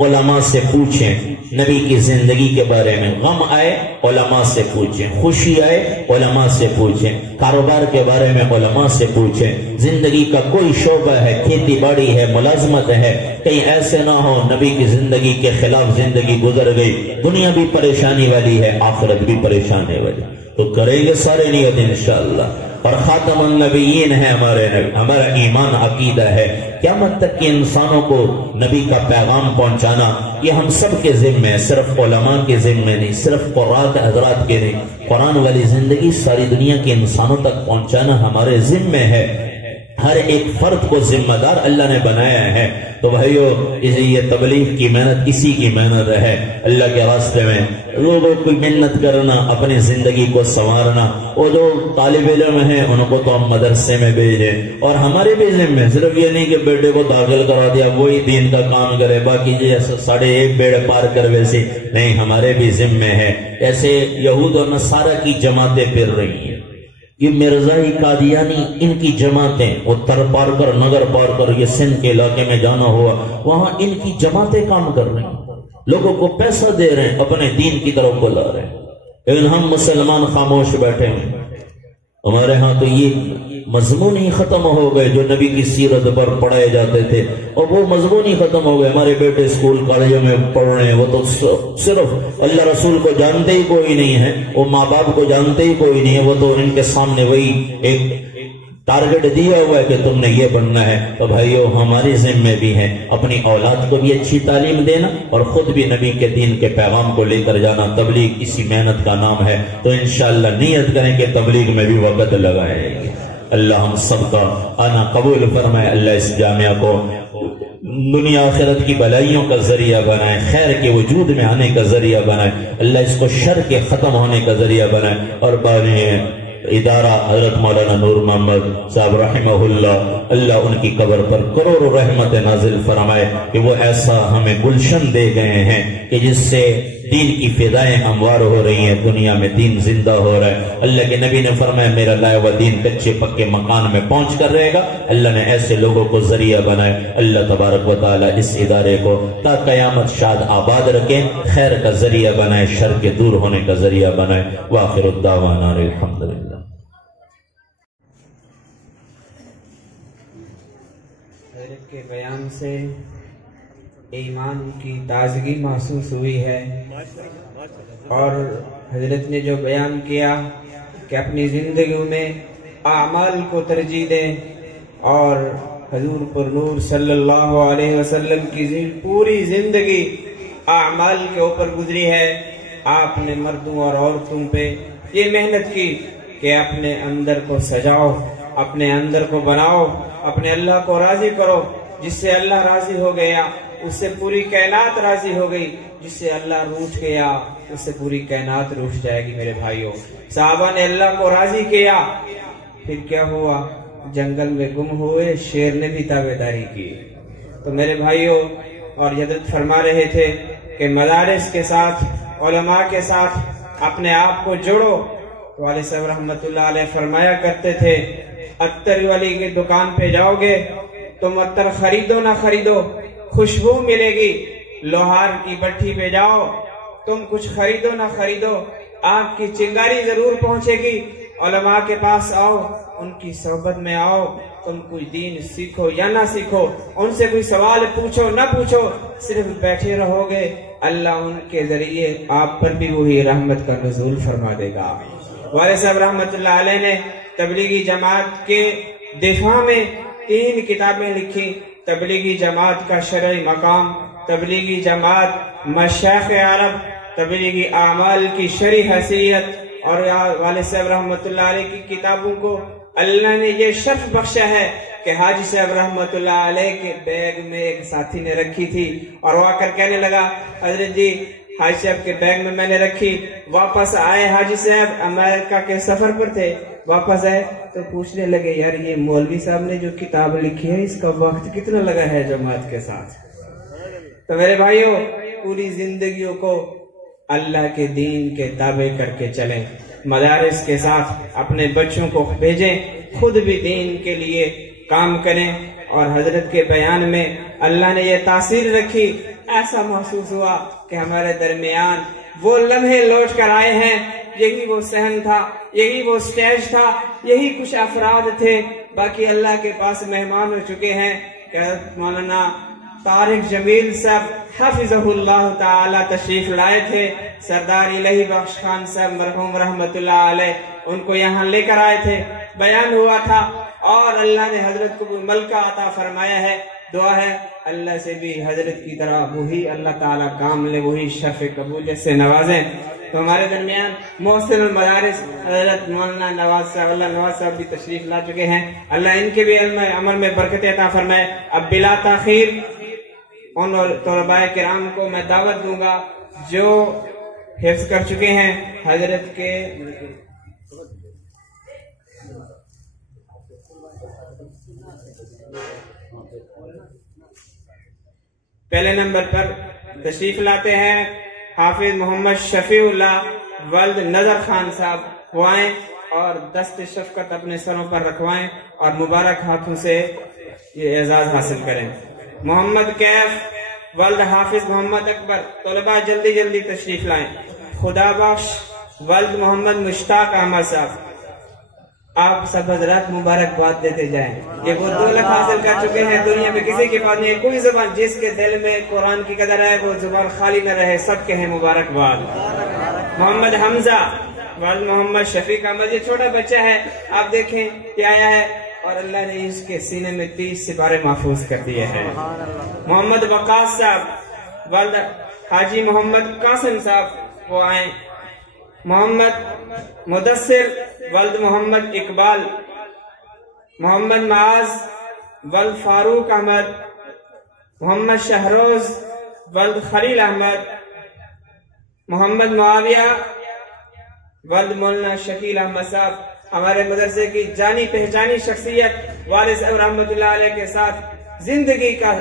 علماء سے پوچھیں نبی کی زندگی کے بارے میں, غم آئے علماء سے پوچھیں, خوشی آئے علماء سے پوچھیں, کاروبار کے بارے میں علماء سے پوچھیں, زندگی کا کوئی شعبہ ہے, کھیتی باڑی ہے, ملازمت ہے, کہیں ایسے نہ ہو نبی کی زندگی کے خلاف زندگی گزر گئی, دنیا بھی پریشانی والی ہے آخرت بھی پریشانی والی, تو کریں گے سارے نیت انشاءاللہ. اور خاتم النبیین ہے ہمارے نبی, ہمارا ایمان عقیدہ ہے قیامت تک کے انسانوں کو نبی کا پیغام پہنچانا یہ ہم سب کے ذمہ ہے, صرف علماء کے ذمہ نہیں, صرف قرآن حضرات کے نہیں, قرآن والی زندگی ساری دنیا کے انسانوں تک پہنچانا ہمارے ذمہ ہے. ہر ایک فرد کو ذمہ دار اللہ نے بنایا ہے. تو بھائیو یہ تبلیغ کی محنت اسی کی محنت ہے, اللہ کے راستے میں لوگوں کو محنت کرنا, اپنی زندگی کو سنوارنا. وہ جو طالب علم ہیں ان کو تو ہم مدرسے میں بھیجیں, اور ہمارے بھی ذمہ ہے, صرف یہ نہیں کہ بیٹے کو داخل کرا دیا وہی دین کا کام کرے باقی جیسے 1.5 بیڑ پار کر ویسے نہیں, ہمارے بھی ذمہ ہے. ایسے یہود اور نصارہ کی جماعتیں پھر رہی ہیں, یہ مرزائی قادیانی ان کی جماعتیں, وہ تر پار کر نگر پار کر یہ سندھ کے علاقے میں جانا ہوا وہاں ان کی جماعتیں کام کر رہی ہیں, لوگوں کو پیسہ دے رہے ہیں, اپنے دین کی طرف بلا رہے ہیں, لیکن ہم مسلمان خاموش بیٹھے ہیں. ہمارے ہاں تو یہ مضمون ہی ختم ہو گئے جو نبی کی سیرت پر پڑھائے جاتے تھے, اور وہ مضمون ہی ختم ہو گئے. ہمارے بیٹے اسکول کالجوں میں پڑھ رہے ہیں, وہ تو صرف اللہ رسول کو جانتے ہی کوئی نہیں ہے, وہ ماں باپ کو جانتے ہی کوئی نہیں ہے, وہ تو ان کے سامنے وہی ایک ٹارگٹ دیا ہوا ہے کہ تم نے یہ بننا ہے. تو بھائیو ہماری ذمہ بھی ہے اپنی اولاد کو بھی اچھی تعلیم دینا اور خود بھی نبی کے دین کے پیغام کو لے کر جانا. تبلیغ اسی محنت کا نام ہے. تو انشاءاللہ نیت کریں کہ تبلیغ میں بھی وقت لگائیں گے. اللہ ہم سب کا آنا قبول فرمائے, اللہ اس جامعہ کو دنیا آخرت کی بلائیوں کا ذریعہ بنائے, خیر کے وجود میں آنے کا ذریعہ بنائے, اللہ اس کو شر کے ختم ہونے کا ذریعہ بنائے. اور بانی ادارہ حضرت مولانا نور محمد صاحب رحمہ اللہ, اللہ ان کی قبر پر کروڑوں رحمت نازل فرمائے کہ وہ ایسا ہمیں گلشن دے گئے ہیں کہ جس سے دین کی فضائیں ہموار ہو رہی ہیں, دنیا میں دین زندہ ہو رہا ہے. اللہ کے نبی نے فرمایا میرا لائے ہوا دین کچے پکے مکان میں پہنچ کر رہے گا. اللہ نے ایسے لوگوں کو ذریعہ بنائے. اللہ تبارک و تعالی اس ادارے کو تا قیامت شاد آباد رکھے, خیر کا ذریعہ بنائے, شر کے دور ہونے کا ذریعہ بنائے. وآخر الدعوانا الحمدللہ. حضرت کے بیان سے ایمان کی تازگی محسوس ہوئی ہے, اور حضرت نے جو بیان کیا کہ اپنی زندگیوں میں اعمال کو ترجیح دیں, اور حضور پر نور صلی اللہ علیہ وسلم کی پوری زندگی اعمال کے اوپر گزری ہے. آپ نے مردوں اور عورتوں پہ یہ محنت کی کہ اپنے اندر کو سجاؤ, اپنے اندر کو بناؤ, اپنے اللہ کو راضی کرو. جس سے اللہ راضی ہو گیا اس سے پوری کائنات راضی ہو گئی, جس سے اللہ روٹھ گیا اس سے پوری کائنات روٹھ جائے گی. میرے بھائیوں, صحابہ نے اللہ کو راضی کیا, پھر کیا ہوا, جنگل میں گم ہوئے, شیر نے بھی تابعداری کی. تو میرے بھائیوں, اور حضرت فرما رہے تھے کہ مدارس کے ساتھ, علماء کے ساتھ اپنے آپ کو جوڑو. تو والد صاحب رحمت اللہ علیہ فرمایا کرتے تھے, عطر والی کی دکان پہ جاؤ گے تم عطر خریدو نہ خریدو, خوشبو ملے گی. لوہار کی بٹھی پہ جاؤ, تم کچھ خریدو نہ خریدو, آگ کی چنگاری ضرور پہنچے گی. علماء کے پاس آؤ, ان کی صحبت میں آؤ, تم کوئی دین سیکھو یا نہ سیکھو, ان سے کوئی سوال پوچھو نہ پوچھو, صرف بیٹھے رہو گے, اللہ ان کے ذریعے آپ پر بھی وہی رحمت کا نزول فرما دے گا. والد صاحب رحمت اللہ علیہ نے تبلیغی جماعت کے دفاع میں 3 کتابیں لکھی. تبلیغی جماعت کا شرعی مقام, تبلیغی جماعت مشائخ عرب, تبلیغی اعمال کی شرعی حیثیت. اور والد صاحب رحمت اللہ علیہ کی کتابوں کو اللہ نے یہ شرف بخشا ہے کہ حاجی صاحب رحمت اللہ علیہ کے بیگ میں ایک ساتھی نے رکھی تھی، اور وہ آ کر کہنے لگا حضرت جی حاجی صاحب کے بیگ میں میں نے رکھی، واپس آئے حاجی صاحب امریکہ کے سفر پر تھے، واپس آئے تو پوچھنے لگے یار یہ مولوی صاحب نے جو کتاب لکھی ہے اس کا وقت کتنا لگا ہے جماعت کے ساتھ؟ تو میرے بھائیوں پوری زندگیوں کو اللہ کے دین کے تابع کر کے چلیں، مدارس کے ساتھ اپنے بچوں کو بھیجیں، خود بھی دین کے لیے کام کریں۔ اور حضرت کے بیان میں اللہ نے یہ تاثیر رکھی، ایسا محسوس ہوا کہ ہمارے درمیان وہ لمحے لوٹ کر آئے ہیں، یہی وہ صحن تھا، یہی وہ سٹیج تھا، یہی کچھ افراد تھے، باقی اللہ کے پاس مہمان ہو چکے ہیں کہ مولانا طارق جمیل صاحب حفظہ اللہ تعالی تشریف لائے تھے، سردار الہی بخش خان صاحب مرحوم رحمت اللہ علیہ ان کو یہاں لے کر آئے تھے، بیان ہوا تھا، اور اللہ نے حضرت کو بھی ملکہ عطا فرمایا ہے۔ دعا ہے اللہ سے بھی حضرت کی طرح وہی اللہ تعالیٰ کام لے، وہی شرف قبولیت سے نوازیں۔ تو ہمارے درمیان محسن المدارس حضرت مولانا نواز صاحب، اللہ نواز صاحب بھی تشریف لا چکے ہیں، اللہ ان کے بھی علم عمل میں برکت عطا فرمائے۔ اب بلا تاخیر ان طلباء کرام کو میں دعوت دوں گا جو حفظ کر چکے ہیں حضرت کے پہلے نمبر پر تشریف لاتے ہیں حافظ محمد شفیع اللہ ولد نظر خان صاحب، وہ آئیں اور دست شفقت اپنے سروں پر رکھوائیں اور مبارک ہاتھوں سے یہ اعزاز حاصل کریں۔ محمد کیف ولد حافظ محمد اکبر، طلباء جلدی جلدی تشریف لائیں۔ خدا بخش ولد محمد مشتاق احمد صاحب، آپ سب حضرات مبارکباد دیتے جائیں، یہ وہ 2 لکھ حاصل کر چکے ہیں، دنیا میں کسی کے پاس نہیں، کوئی زبان جس کے دل میں قرآن کی قدر ہے وہ زبان خالی نہ رہے، سب کے ہیں مبارکباد۔ محمد حمزہ ولد محمد شفیق احمد، یہ چھوٹا بچہ ہے، آپ دیکھیں یہ آیا ہے اور اللہ نے اس کے سینے میں 30 سپارے محفوظ کر دیے ہیں۔ محمد وقاص صاحب ولد حاجی محمد قاسم صاحب، وہ آئیں۔ محمد مدثر ولد محمد اقبال، محمد معاذ ولد فاروق احمد، محمد شہروز ولد خلیل احمد، محمد معاویہ ولد مولانا شکیل احمد صاحب، ہمارے مدرسے کی جانی پہچانی شخصیت، والد صاحب رحمت اللہ علیہ کے ساتھ زندگی کا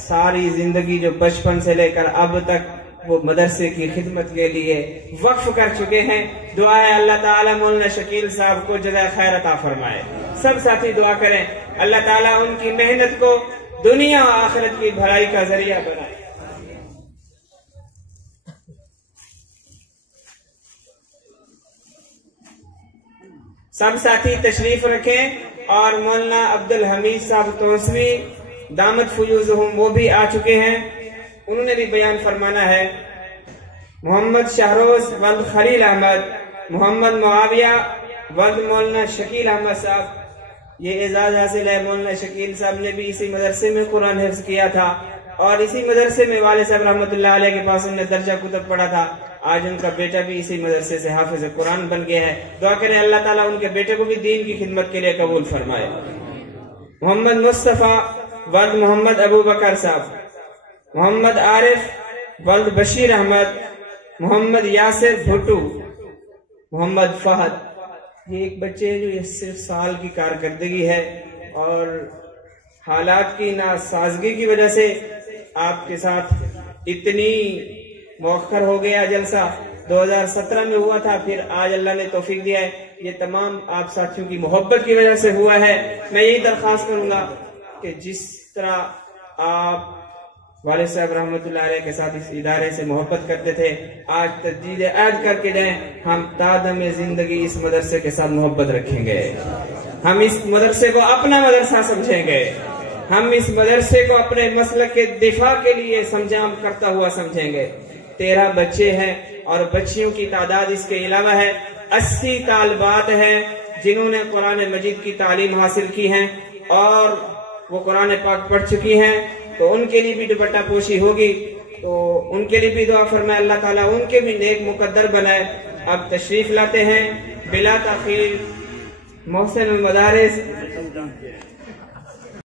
ساری زندگی جو بچپن سے لے کر اب تک وہ مدرسے کی خدمت کے لیے وقف کر چکے ہیں۔ دعا ہے اللہ تعالیٰ مولانا شکیل صاحب کو جزائے خیر عطا فرمائے، سب ساتھی دعا کریں اللہ تعالیٰ ان کی محنت کو دنیا و آخرت کی بھلائی کا ذریعہ بنائے۔ سب ساتھی تشریف رکھیں، اور مولانا عبدالحمید صاحب توسوی دامت فیوزہم وہ بھی آ چکے ہیں، انہوں نے بھی بیان فرمانا ہے۔ محمد شہروز ولد خلیل احمد، محمد معاویہ ولد مولانا شکیل احمد صاحب، یہ اعزاز حاصل ہے۔ مولانا شکیل صاحب نے بھی اسی مدرسے میں قرآن حفظ کیا تھا، اور اسی مدرسے میں والد صاحب رحمت اللہ علیہ کے پاس انہوں نے درجہ کتب پڑھا تھا، آج ان کا بیٹا بھی اسی مدرسے سے حافظ قرآن بن گیا ہے۔ دعا کریں اللہ تعالیٰ ان کے بیٹے کو بھی دین کی خدمت کے لیے قبول فرمائے۔ محمد مصطفیٰ ولد محمد ابو بکر صاحب، محمد عارف ولد بشیر احمد، محمد یاسر بھٹو، محمد فہد، یہ ایک بچے ہیں جو یہ صرف سال کی کارکردگی ہے، اور حالات کی ناسازگی کی وجہ سے آپ کے ساتھ اتنی مؤخر ہو گیا جلسہ، 2017 میں ہوا تھا، پھر آج اللہ نے توفیق دیا ہے، یہ تمام آپ ساتھیوں کی محبت کی وجہ سے ہوا ہے۔ میں یہی درخواست کروں گا کہ جس طرح آپ والد صاحب رحمت اللہ علیہ کے ساتھ اس ادارے سے محبت کرتے تھے، آج تجدید عہد کر کے جائیں، ہم تادم زندگی اس مدرسے کے ساتھ محبت رکھیں گے، ہم اس مدرسے کو اپنا مدرسہ سمجھیں گے، ہم اس مدرسے کو اپنے مسلک کے دفاع کے لیے سمجھام کرتا ہوا سمجھیں گے۔ 13 بچے ہیں اور بچیوں کی تعداد اس کے علاوہ ہے، 80 طالبات ہیں جنہوں نے قرآن مجید کی تعلیم حاصل کی ہیں اور وہ قرآن پاک پڑھ چکی ہیں، تو ان کے لیے بھی دوپٹہ پوشی ہوگی، تو ان کے لیے بھی دعا فرمائے اللہ تعالیٰ ان کے بھی نیک مقدر بنائے۔ اب تشریف لاتے ہیں بلا تاخیر محسن المدارس